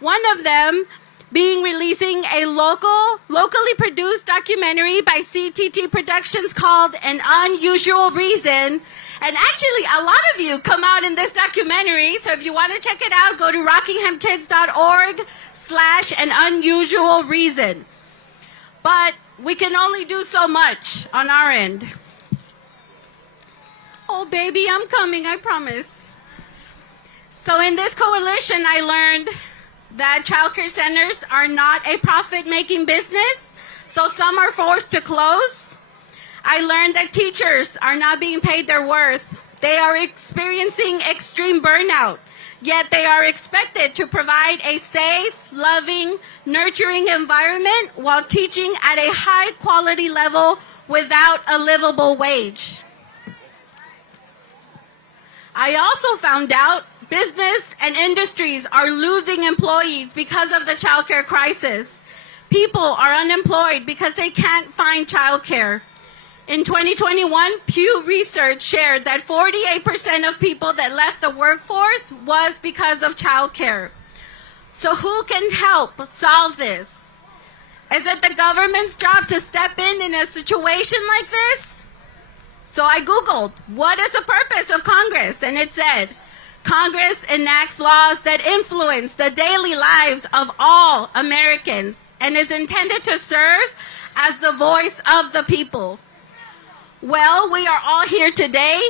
One of them releasing a locally produced documentary by CTT Productions called An Unusual Reason. And actually, a lot of you come out in this documentary, so if you want to check it out, go to rockinghamkids.org/an-unusual-reason. But we can only do so much on our end. Oh, baby, I'm coming, I promise. So in this coalition, I learned that childcare centers are not a profit-making business, so some are forced to close. I learned that teachers are not being paid their worth. They are experiencing extreme burnout, yet they are expected to provide a safe, loving, nurturing environment while teaching at a high-quality level without a livable wage. I also found out business and industries are losing employees because of the childcare crisis. People are unemployed because they can't find childcare. In 2021, Pew Research shared that 48% of people that left the workforce was because of childcare. So who can help solve this? Is it the government's job to step in a situation like this? So I Googled, what is the purpose of Congress? And it said, Congress enacts laws that influence the daily lives of all Americans and is intended to serve as the voice of the people. Well, we are all here today.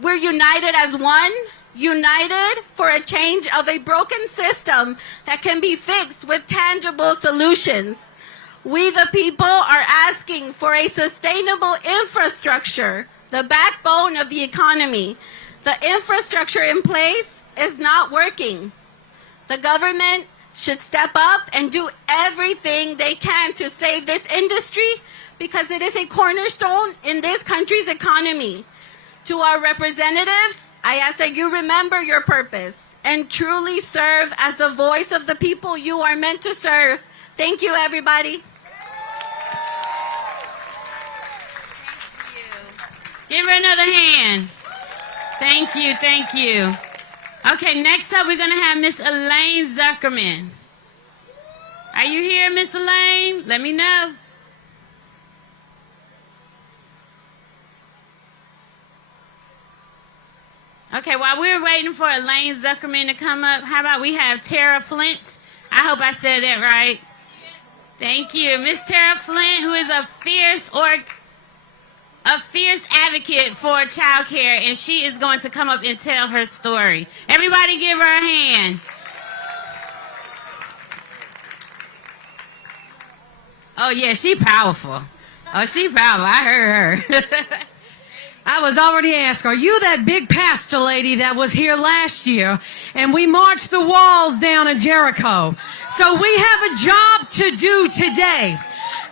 We're united as one, united for a change of a broken system that can be fixed with tangible solutions. We, the people, are asking for a sustainable infrastructure, the backbone of the economy. The infrastructure in place is not working. The government should step up and do everything they can to save this industry because it is a cornerstone in this country's economy. To our representatives, I ask that you remember your purpose and truly serve as the voice of the people you are meant to serve. Thank you, everybody. Give her another hand. Thank you, thank you. Okay, next up we're going to have Miss Elaine Zuckerman. Are you here, Miss Elaine? Let me know. Okay, while we're waiting for Elaine Zuckerman to come up, how about we have Tara Flint? I hope I said that right. Thank you. Miss Tara Flint, who is a fierce advocate for child care, and she is going to come up and tell her story. Everybody give her a hand. Oh, yeah, she powerful. Oh, she powerful. I heard her. I was already asked, are you that big pastor lady that was here last year and we marched the walls down in Jericho? So we have a job to do today.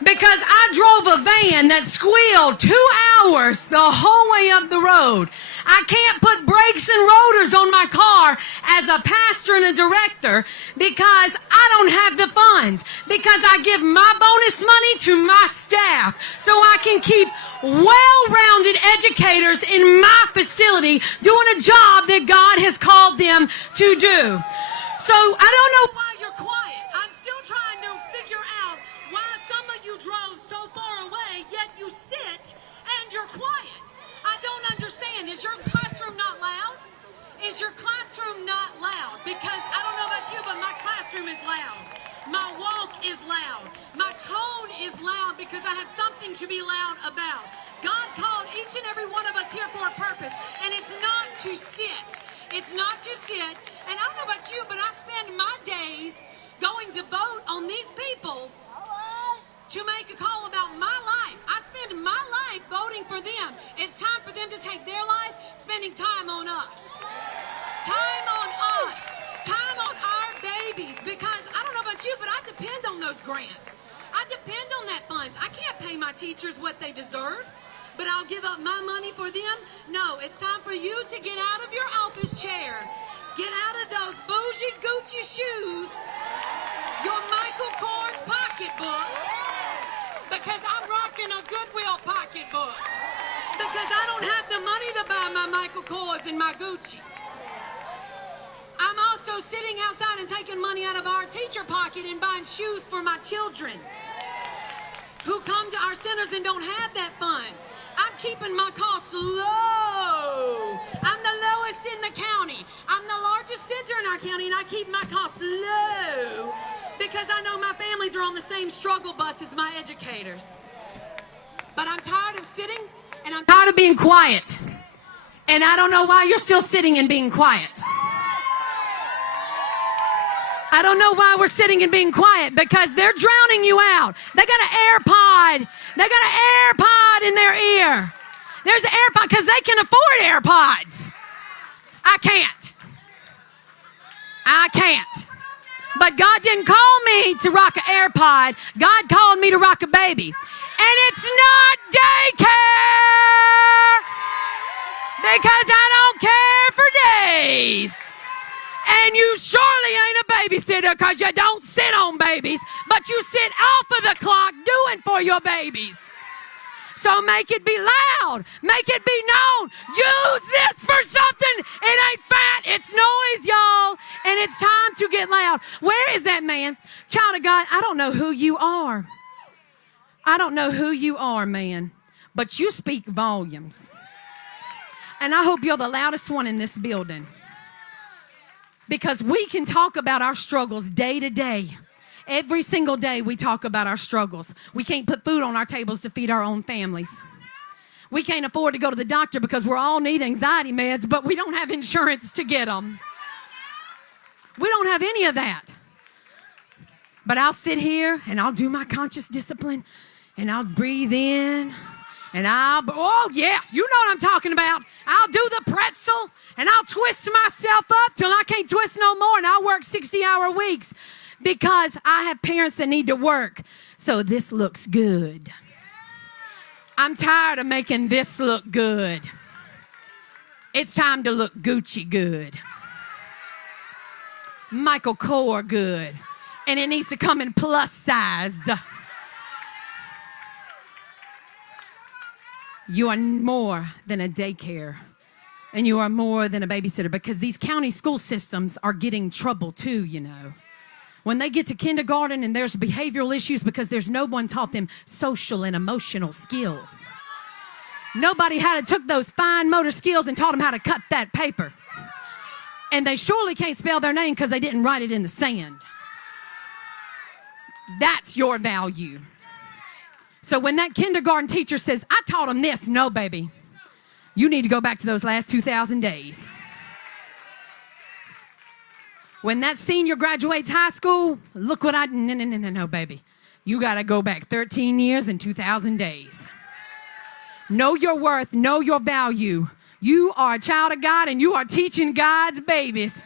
Because I drove a van that squealed 2 hours the whole way up the road. I can't put brakes and rotors on my car as a pastor and a director because I don't have the funds. Because I give my bonus money to my staff so I can keep well-rounded educators in my facility doing a job that God has called them to do. So I don't know why you're quiet. I'm still trying to figure out why some of you drove so far away, yet you sit and you're quiet. I don't understand. Is your classroom not loud? Is your classroom not loud? Because I don't know about you, but my classroom is loud. My walk is loud. My tone is loud because I have something to be loud about. God called each and every one of us here for a purpose, and it's not to sit. It's not to sit. And I don't know about you, but I spend my days going to vote on these people to make a call about my life. I spend my life voting for them. It's time for them to take their life, spending time on us. Time on us. Time on our babies. Because I don't know about you, but I depend on those grants. I depend on that funds. I can't pay my teachers what they deserve, but I'll give up my money for them. No, it's time for you to get out of your office chair. Get out of those bougie Gucci shoes, your Michael Kors pocketbook, because I'm rocking a Goodwill pocketbook, because I don't have the money to buy my Michael Kors and my Gucci. I'm also also sitting outside and taking money out of our teacher pocket and buying shoes for my children who come to our centers and don't have that funds. I'm keeping my costs low. I'm the lowest in the county. I'm the largest center in our county, and I keep my costs low because I know my families are on the same struggle bus as my educators. But I'm tired of sitting, and I'm tired of being quiet. And I don't know why you're still sitting and being quiet. I don't know why we're sitting and being quiet, because they're drowning you out. They got an AirPod. They got an AirPod in their ear. There's an AirPod because they can afford AirPods. I can't. I can't. But God didn't call me to rock an AirPod. God called me to rock a baby. And it's not daycare, because I don't care for days. And you surely ain't a babysitter, because you don't sit on babies, but you sit off of the clock doing for your babies. So make it be loud. Make it be known. Use this for something. It ain't fat. It's noise, y'all. And it's time to get loud. Where is that man? Child of God, I don't know who you are. I don't know who you are, man. But you speak volumes. And I hope you're the loudest one in this building. Because we can talk about our struggles day to day. Every single day we talk about our struggles. We can't put food on our tables to feed our own families. We can't afford to go to the doctor because we all need anxiety meds, but we don't have insurance to get them. We don't have any of that. But I'll sit here and I'll do my conscious discipline and I'll breathe in. And oh yeah, you know what I'm talking about. I'll do the pretzel and I'll twist myself up till I can't twist no more, and I'll work 60-hour weeks because I have parents that need to work. So this looks good. I'm tired of making this look good. It's time to look Gucci good. Michael Kors good. And it needs to come in plus size. You are more than a daycare, and you are more than a babysitter, because these county school systems are getting trouble too, you know. When they get to kindergarten and there's behavioral issues because there's no one taught them social and emotional skills. Nobody took those fine motor skills and taught them how to cut that paper. And they surely can't spell their name because they didn't write it in the sand. That's your value. So when that kindergarten teacher says, I taught them this, no, baby. You need to go back to those last 2,000 days. When that senior graduates high school, look what no, baby. You got to go back 13 years and 2,000 days. Know your worth, know your value. You are a child of God, and you are teaching God's babies.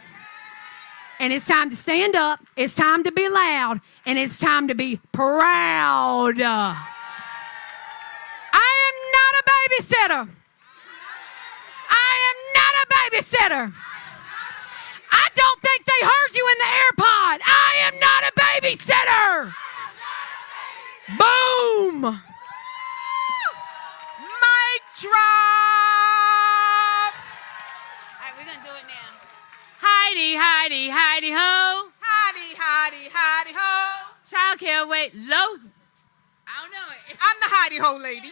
And it's time to stand up, it's time to be loud, and it's time to be proud. Babysitter. I am not a babysitter. I don't think they heard you in the AirPod. I am not a babysitter. Boom. Mic drop. All right, we're going to do it now. Heidi, Heidi, Heidi ho. Heidi, Heidi, Heidi ho. Childcare, wait, low. I don't know it. I'm the Heidi ho lady.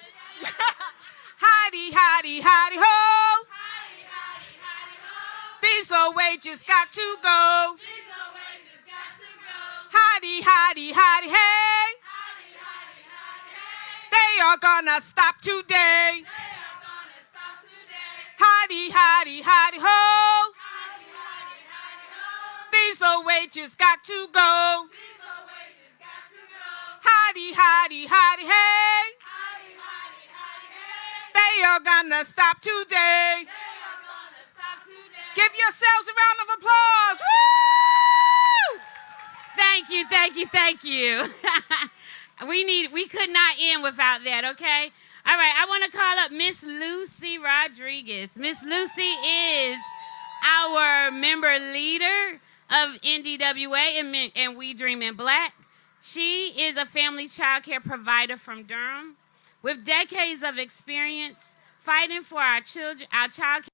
Heidi, Heidi, Heidi ho. Heidi, Heidi, Heidi ho. These low wages got to go. These low wages got to go. Heidi, Heidi, Heidi, hey. Heidi, Heidi, Heidi, hey. They are gonna stop today. They are gonna stop today. Heidi, Heidi, Heidi ho. Heidi, Heidi, Heidi ho. These low wages got to go. These low wages got to go. Heidi, Heidi, Heidi, hey. Heidi, Heidi, Heidi, hey. They are gonna stop today. They are gonna stop today. Give yourselves a round of applause. Woo! Thank you, thank you, thank you. We could not end without that, okay? All right, I want to call up Miss Lucy Rodriguez. Miss Lucy is our member leader of NDWA and We Dream in Black. She is a family child care provider from Durham with decades of experience fighting for our children, our child care.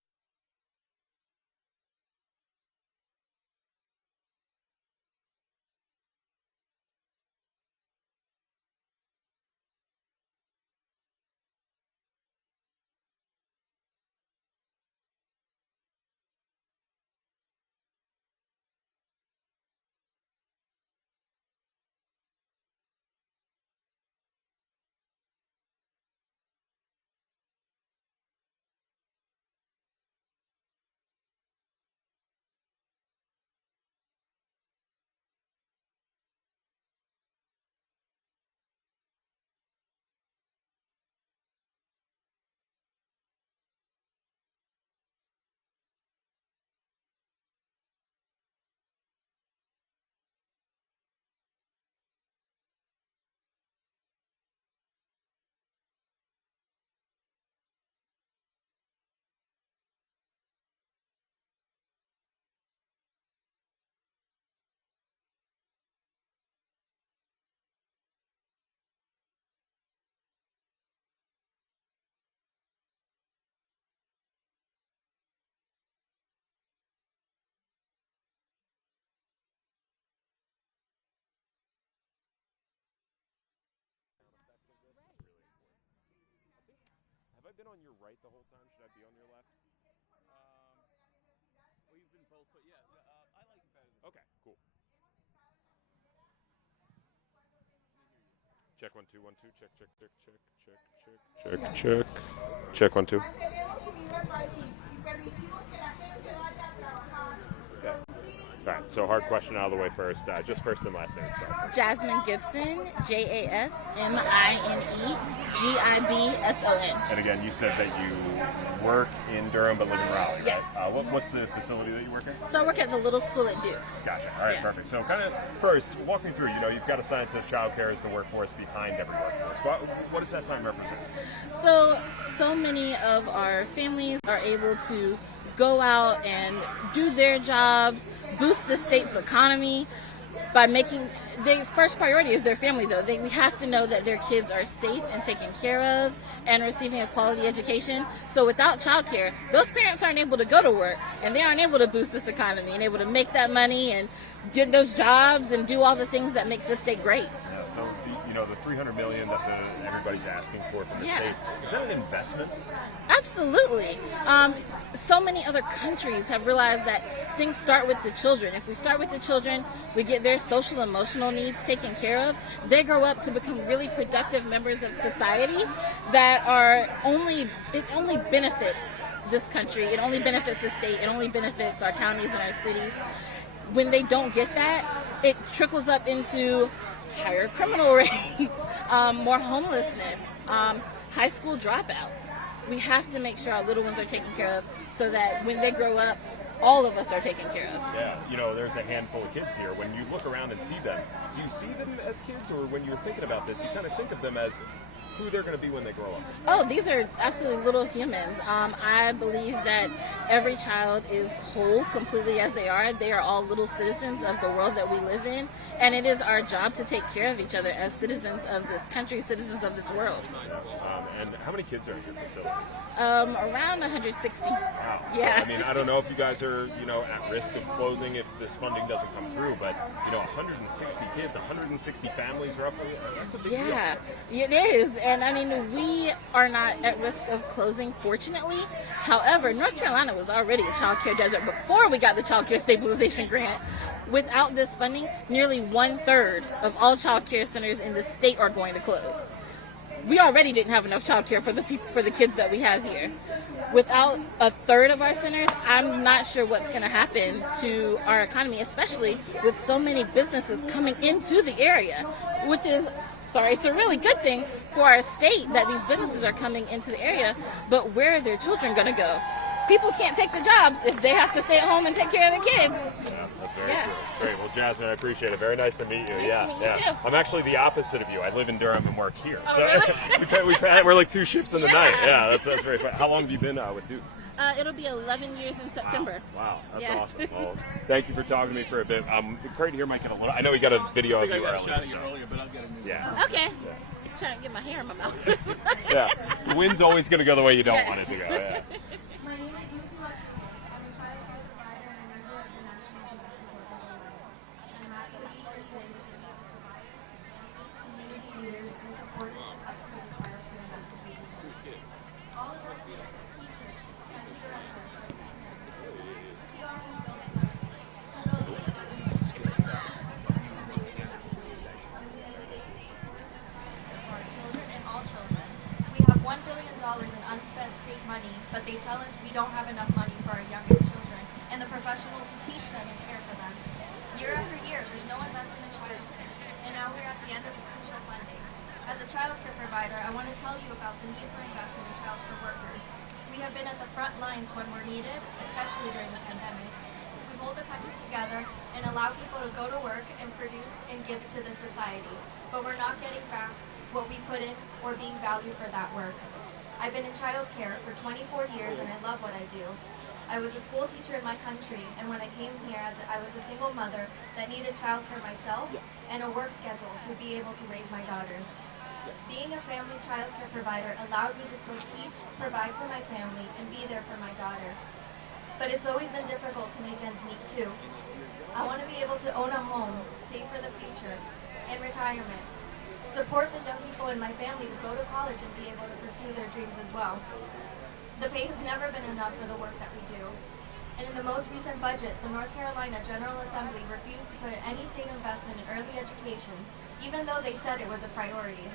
been on your right the whole time? Should I be on your left? Well, you've been both, but yeah, I like it better than Okay, cool. Check 1 2 1 2. Check check check check check check check check. Check 1 2. Yeah. All right, so hard question out of the way first. Just first and last name stuff. Jasmine Gibson, JasmineGibson. And again, you said that you work in Durham but live in Raleigh. Yes. What's the facility that you work in? So I work at the little school at Duke. Gotcha. All right, Yeah. perfect. So kind of first, walk me through. You've got a sign that says childcare is the workforce behind every workforce. What does that sign represent? So many of our families are able to go out and do their jobs, boost the state's economy by making the first priority is their family, though. We have to know that their kids are safe and taken care of and receiving a quality education. So without childcare, those parents aren't able to go to work and they aren't able to boost this economy and able to make that money and get those jobs and do all the things that makes the state great. Yeah, so the $300 million that everybody's asking for from the state, is that an investment? Absolutely. So many other countries have realized that things start with the children. If we start with the children, we get their social, emotional needs taken care of. They grow up to become really productive members of society that it only benefits this country. It only benefits the state. It only benefits our counties and our cities. When they don't get that, it trickles up into higher criminal rates, more homelessness, high school dropouts. We have to make sure our little ones are taken care of so that when they grow up, all of us are taken care of. Yeah, there's a handful of kids here. When you look around and see them, do you see them as kids, or when you're thinking about this, you kind of think of them as who they're going to be when they grow up? Oh, these are absolutely little humans. I believe that every child is whole completely as they are. They are all little citizens of the world that we live in, and it is our job to take care of each other as citizens of this country, citizens of this world. And how many kids are in your facility? Around 160. Wow. Yeah. So, I don't know if you guys are, at risk of closing if this funding doesn't come through, but, 160 kids, 160 families roughly, that's a big deal. Yeah, it is. And we are not at risk of closing, fortunately. However, North Carolina was already a child care desert before we got the child care stabilization grant. Without this funding, nearly 1/3 of all child care centers in the state are going to close. We already didn't have enough child care for the kids that we have here. Without 1/3 of our centers, I'm not sure what's going to happen to our economy, especially with so many businesses coming into the area, which is, it's a really good thing for our state that these businesses are coming into the area, but where are their children going to go? People can't take the jobs if they have to stay at home and take care of the kids. Yeah, that's very true. Great. Well, Jasmine, I appreciate it. Very nice to meet you. Nice to meet you too. I'm actually the opposite of you. I live in Durham and work here. Oh, So really? we're like two ships in the night. Yeah, that's very fun. How long have you been with Duke? It'll be 11 years in September. Wow, that's Yeah. awesome. Well, thank you for talking to me for a bit. Great to hear Mike get a little. I know we got a video of you earlier. but I'll get a new Yeah. Okay. Trying to get my hair in my mouth. Yeah. The wind's always going to go the way you don't want it to go. Yeah. My name is Lucy Rodriguez. I'm a child care provider and a member of the National Domestic Workers Alliance. I'm happy to be here today to give as a providers, families, community leaders, and supporters to advocate for child care investment we deserve. All of us here, teachers, center directors, parents, we all have built a country. We build it together. We need safe, affordable childcare for our children and all children. We have $1 billion in unspent state money, but they tell us we don't have enough money for our youngest children and the professionals who teach them and care for them. Year after year, there's no investment in childcare, and now we're at the end of crucial funding. As a childcare provider, I want to tell you about the need for investment in childcare workers. We have been at the front lines when we're needed, especially during the pandemic. We hold the country together and allow people to go to work and produce and give to the society, but we're not getting back what we put in or being valued for that work. I've been in childcare for 24 years and I love what I do. I was a school teacher in my country, and when I came here, I was a single mother that needed childcare myself and a work schedule to be able to raise my daughter. Being a family childcare provider allowed me to still teach, provide for my family, and be there for my daughter. But it's always been difficult to make ends meet too. I want to be able to own a home, save for the future, and retirement. support the young people in my family to go to college and be able to pursue their dreams as well. The pay has never been enough for the work that we do. And in the most recent budget, the North Carolina General Assembly refused to put any state investment in early education, even though they said it was a priority.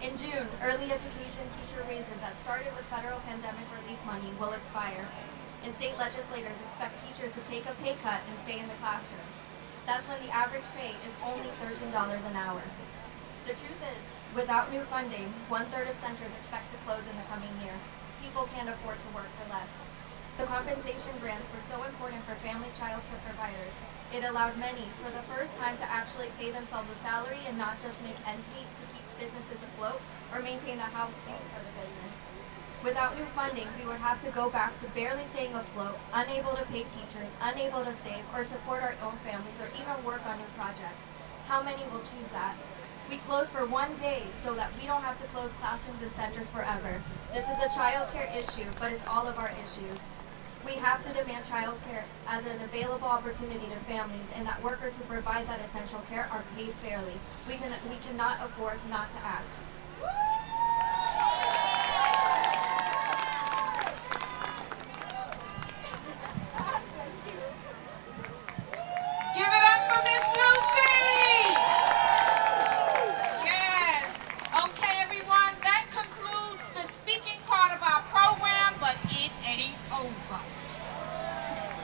In June, early education teacher raises that started with federal pandemic relief money will expire, and state legislators expect teachers to take a pay cut and stay in the classrooms. That's when the average pay is only $13 an hour. The truth is, without new funding, 1/3 of centers expect to close in the coming year. People can't afford to work for less. The compensation grants were so important for family child care providers. It allowed many, for the first time, to actually pay themselves a salary and not just make ends meet to keep businesses afloat or maintain the house used for the business. Without new funding, we would have to go back to barely staying afloat, unable to pay teachers, unable to save or support our own families, or even work on new projects. How many will choose that? We close for one day so that we don't have to close classrooms and centers forever. This is a childcare issue, but it's all of our issues. We have to demand childcare as an available opportunity to families, and that workers who provide that essential care are paid fairly. We cannot afford not to act. Give it up for Miss Lucy! Yes. Okay, everyone, that concludes the speaking part of our program, but it ain't over.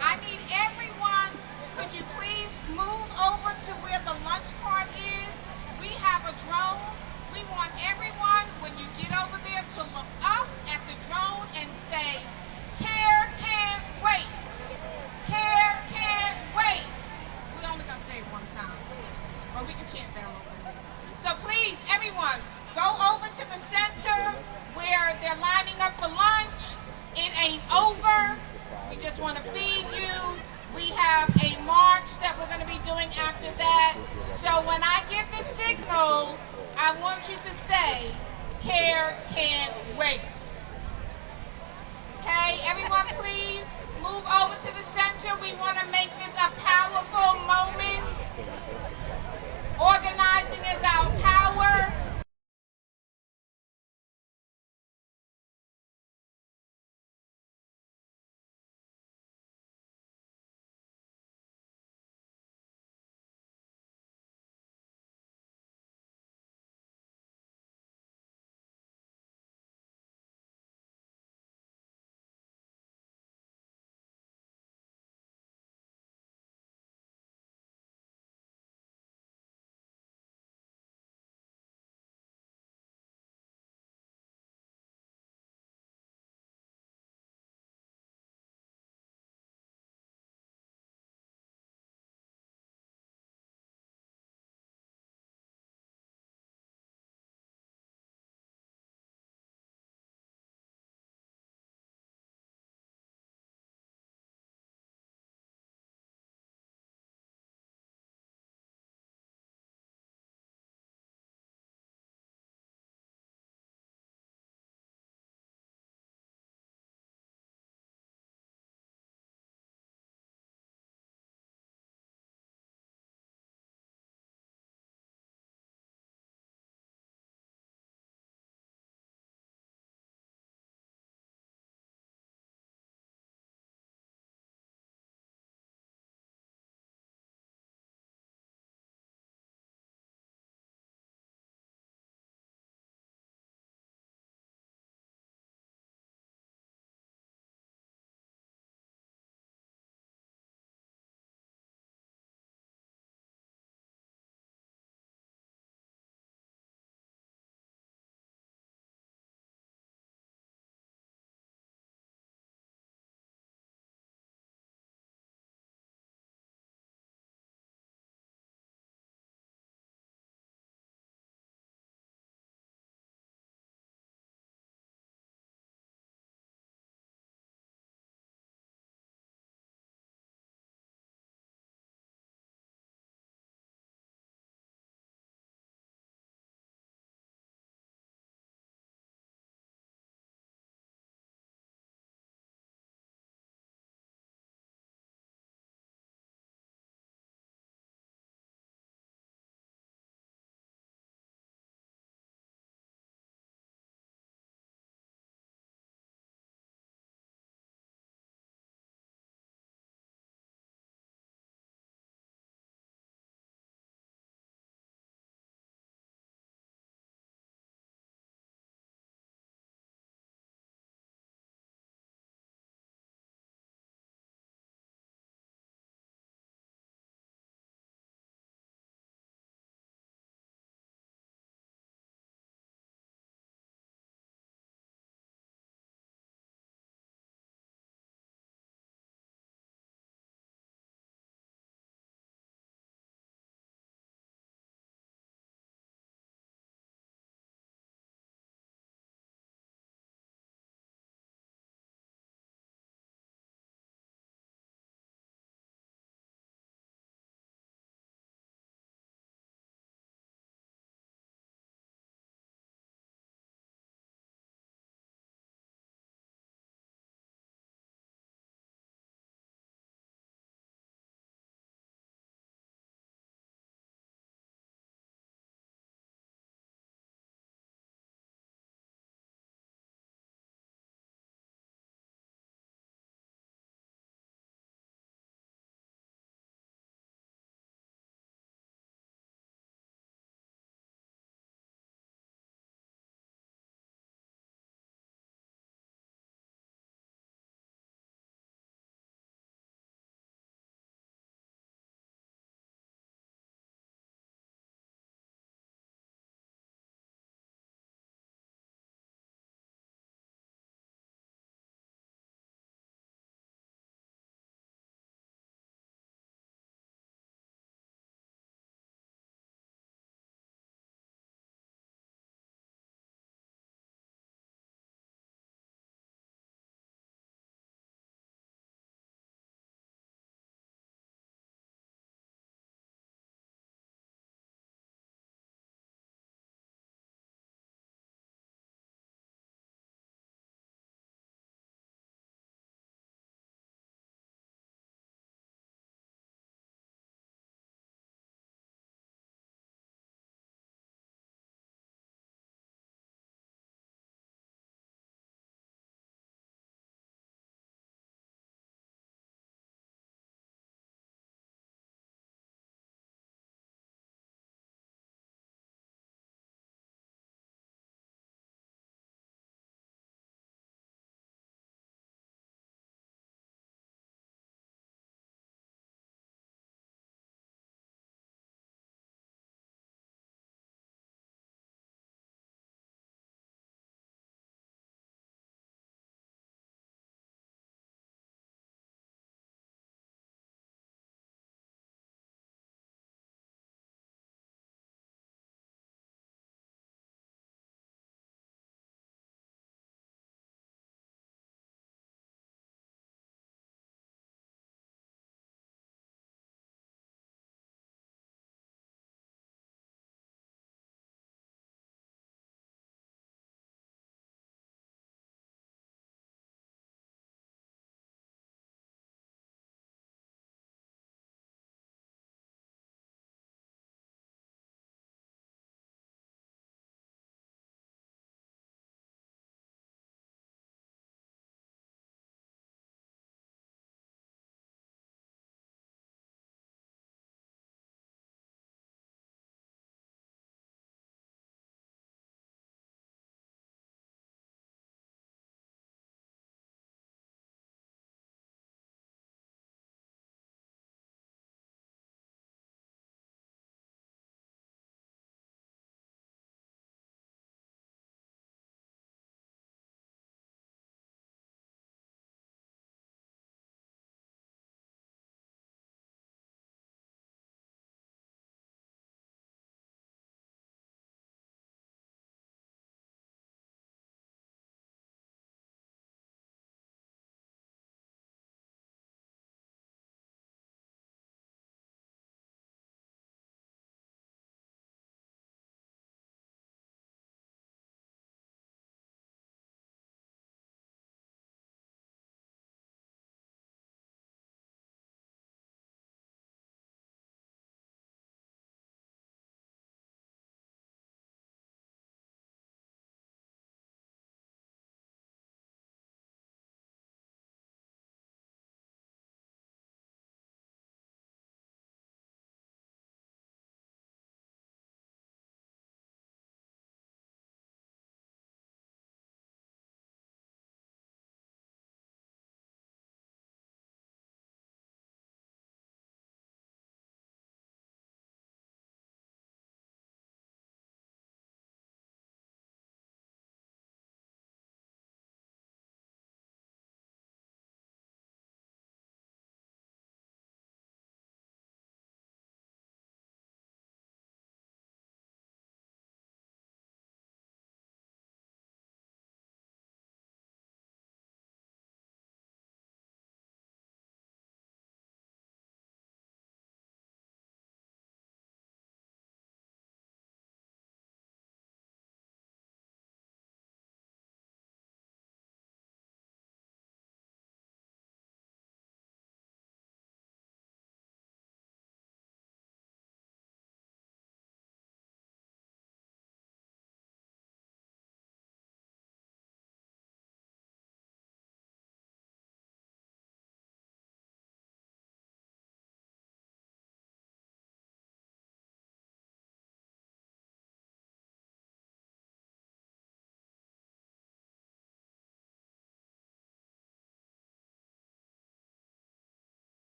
I need everyone, could you please move over to where the lunch part is? We have a drone. We want everyone, when you get over there, to look up at the drone and say, "Care can't wait. Care can't wait." We're only gonna say it one time, or we can chant that a little bit later. So please, everyone, go over to the center where they're lining up for lunch. It ain't over. We just want to feed you. We have a march that we're going to be doing after that. So when I give the signal, I want you to say, "Care can't